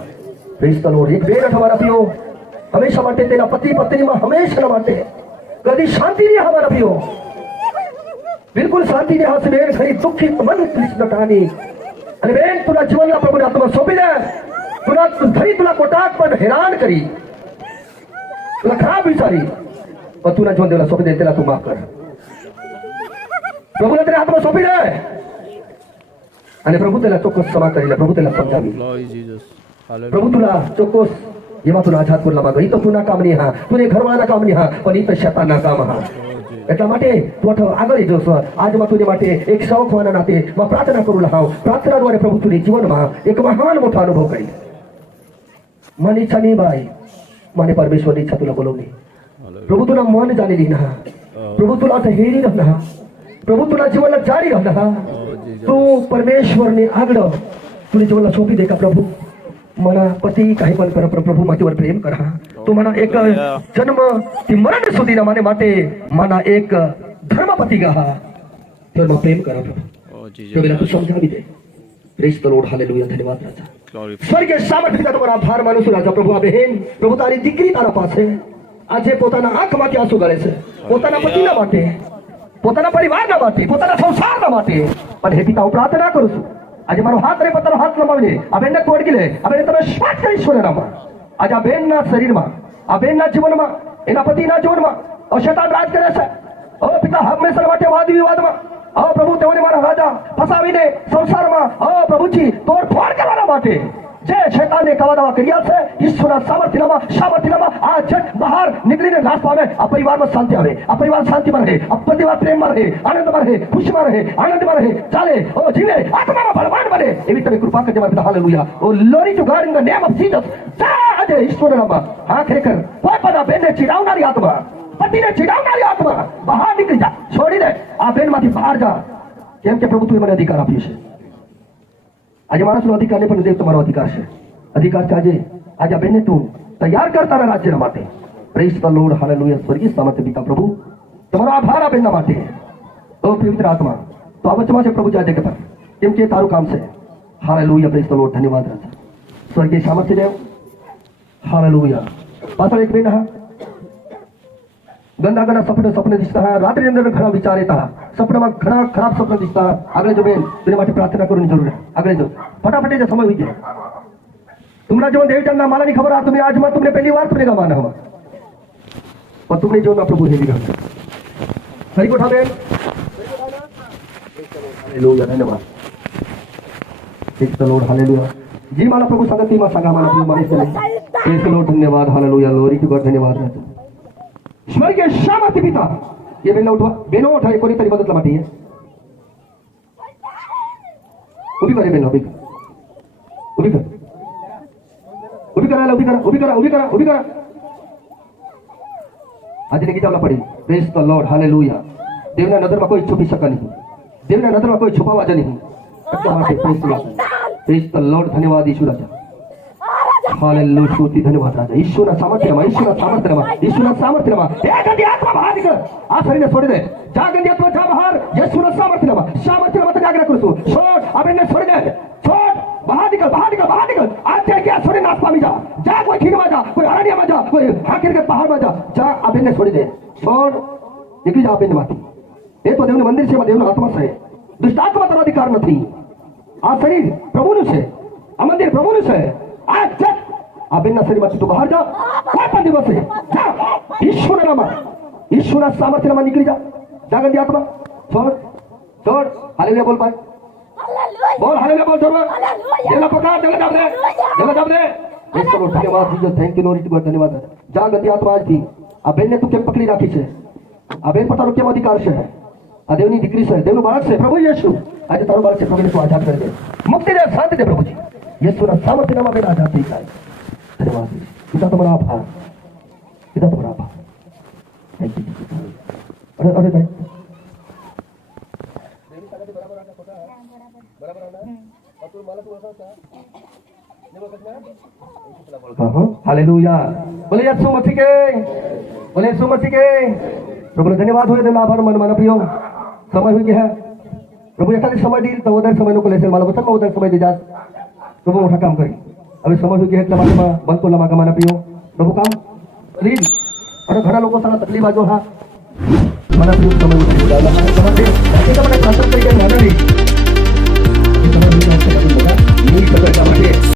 Praise the lord. એક બેન અમારા પ્રિયો હંમેશા માટે તેના પતિ પત્નીમાં હંમેશા માટે કદી શાંતિ નહીં. અમારા પ્રિયો બિલકુલ શાંતિ નહીં. હાથ બેન ખરી દુઃખિત મન કૃષ્ણટાની અને બેન તુના જીવનના પ્રભુને હાથમાં સોંપી દે. તુના ધરી તુના કોટાક પર હેરાન કરી, તુના ખરાબ વિચારી તુના જીવન દેવલા સોંપી દે. તેના તું માફ કર. પ્રભુને તેના હાથમાં સોંપી દે અને પ્રભુ તેના ચોક્કસ ક્ષમા કરી લે. પ્રભુ તેના સમજાવી. Glory Jesus. Hallelujah. પ્રભુ તુલા ચોક્કસ એમાં તુલા આઝાદ કરવા માંગો. એ તો તુના કામની હા, તુને ઘરવાળાના કામની હા, પણ એ તો શૈતાનના કામ હા. એટલા માટે તું આગળ જોશો. આજમાં તુને માટે એક સેવક હોવાના નાતે માં પ્રાર્થના કરું લહાવ. પ્રાર્થના દ્વારા પ્રભુ તુને જીવનમાં એક મહાન મોટો અનુભવ કરી. મને ઈચ્છા નહીં ભાઈ, મને પરમેશ્વરની ઈચ્છા તુલા બોલવની. પ્રભુ તુલા મન જાણેલી ના, પ્રભુ તુલા હેરી રહના, प्रभु तुला जीवनाला जारी रहना. तू परमेश्वरने आगड तुझ्या जीवनाला सोपी दे का प्रभु. मला पती काही पण कर प्रभु, माझ्यावर प्रेम करा. तू मला एक जन्म ती मरण सुधीना माने माटे मला एक धर्मपती गा तर मग प्रेम करा प्रभु. प्रभुला तू समजावी दे. Praise the Lord. हालेलुया. धन्यवाद राजा. स्वर्गीय सामर्थ्य पिता તમારો આભાર માનું છું રાજા. પ્રભુ આ બહેન પ્રભુ તારી દીકરી તારા પાસે આજે પોતાના આંખમાંથી આંસુ ગાળે છે, પોતાના પતિના માટે, પોતાના પરિવારના માટે, પોતાના સંસારના માટે. પણ હે પિતા હું પ્રાર્થના કરું છું આજે મારો હાથ રે પોતાનો હાથ લંબાવીને આ બેનને તોડી લે. આ બેનને તમે શ્વાસ કરી ઈશ્વરનામાં આજે આ બેનના શરીરમાં, આ બેનના જીવનમાં, એના પતિના જીવનમાં શૈતાન રાજ કરે છે. હવે પિતા હંમેશા માટે વાદ વિવાદમાં પ્રભુ તેઓને મારા રાજા ફસાવીને સંસારમાં પ્રભુજી તોડફોડ કરવાના માટે જે શૈતાને કવાદાવા કર્યા છે ઈશ્વરના સામર્થ્યમાં આ જટ બહાર નીકળીને નાશ પામે. આ પરિવારમાં શાંતિ આવે, આ પરિવાર શાંતિમાં રહે, આ પરિવાર પ્રેમમાં રહે, આનંદમાં રહે, ખુશીમાં રહે, આનંદમાં રહે, ચાલે, જીવે, આત્મામાં બળવાન બને એવી તમે કૃપા કરજો મારા પિતા. Hallelujah. Oh glory to God in the name of Jesus. આજે ઈશ્વરના નામમાં હા ખરેખર કોઈ પણ આ બેનને ચીડાવનારી આત્મા, પતિને ચીડાવનારી આત્મા બહાર નીકળી જા, છોડી દે. આ બેનમાંથી બહાર જા, કેમ કે પ્રભુ તું મને અધિકાર આપ્યો છે. આજે માણસનો અધિકાર નહીં પણ દેવ તમારો અધિકાર છે. અધિકાર છે આજે આ બેનને તું તૈયાર કર તારા રાજ્યના માટે. Praise the lord. હાલેલુયા. સ્વર્ગીય સામર્થ્ય પિતા પ્રભુ તમારો આભાર આ બેનના માટે. ઓ પવિત્ર આત્મા તો આ વચમાં છે પ્રભુ આજે કે કેમ કે તારું કામ છે. હાલેલુયા. Praise the lord. ધન્યવાદ રાજા. સ્વર્ગીય સામર્થ્ય દેવ. હાલેલુયા. પાછળ એક બેન હા ગંદા સપને દિસતા હા, રાત્રિની અંદર ઘણા વિચાર રહેતા, સપનામાં ઘણા ખરાબ સપના દિસતા. આગળ જો બેન તેના માટે પ્રાર્થના કરવાની જરૂર છે. આગળ જો फटाफट ये समय हुई तुम्हारा जीवन देवचंदा माला नहीं खबर आ तुम्हें आज मैं तुमने पहली बार तुमने का माना हुआ और तुमने जो ना प्रभु हेली का हरी को ठाबे हालेलुया. धन्यवाद. Praise the Lord. हालेलुया. जी माला प्रभु संगति में संगा माला प्रभु मारी चले. Praise the Lord. धन्यवाद. हालेलुया. Glory to God. धन्यवाद. स्वर्गीय शामर्थ्य पिता ये बेनो उठाए कोणी तरी मदत माटी है उभी करे बेनो उभी कर उभी करा आज ने गीता पड़ी. Praise the Lord. हालेलुया. देवना नजर में कोई छुपी सका नहीं, देवना नजर में कोई छुपावा जा नहीं. Praise the Lord. धन्यवाद ईश्वर राजा. हालेलुया. स्तुति. धन्यवाद राजा. ईश्वरना सामर्थ्यમાં એક ગંદી આત્મા બહાર નીકળ. આ શરીરને છોડી દે. જા ગંદી આત્મા જા બહાર. યેશુના સામર્થ્યમાં તને આજ્ઞા કરું છું. છોડ આ બેનને છોડી દે. છોડ बाहर निकल बाहर निकल बाहर निकल आज जाके आ छोड़े नाच पामी जा कोई खीर में जा कोई अरण्य में जा कोई हाकिर के पहाड़ में जा अबे ने छोड़ी दे छोड़ निकली जा अबे ने माती ये तो देवने मंदिर से देवने आत्मा से दुष्टात्मा तर अधिकार नहीं आ शरीर प्रभु ने से आ मंदिर प्रभु ने से आज चल अबे ना शरीर में तू बाहर जा कोई पण दिवस है जा ईश्वर सामर्थ्य नाम निकली जा गंदी आत्मा छोड़ छोड़ हालेलुया बोल पाए बोल हालेलुया बोल छोड़ देला पकड़ देला दाब दे इस पर धन्यवाद दीजिए थैंक यू लॉर्ड गॉड धन्यवाद जा गंदी आत्मा आज थी अबे ने तू केम पकड़ी राखी छे अबे पता रो केम अधिकार छे आ देवनी दीकरी छे देवनो बाळक छे प्रभु येशू आज तारो बाळक छे प्रभु ने तू आजाद कर दे मुक्ति दे शांति दे प्रभु जी येशू ना सामर्थ्य नाम में आजाद થઈ જાય धन्यवाद पिता तुम्हारा आभार पिता तुम्हारा आभार थैंक यू अरे भाई हालेलुया बोले यीशु मसीह के प्रभु ने धन्यवाद हो देना आभार मन मन प्रियो समय हो गया है प्रभु एखादी समय देईल तर उधर समय नको लेसेल मला वचन उधर समय दे जा प्रभु मोठा काम करी अभी समय हो गया है तमाम बंद को लमा का मन प्रियो प्रभु काम रील और घरा लोगों सारा तकलीफ आजो हा मन प्रियो समय हो गया है समझ प्रार्थना करी के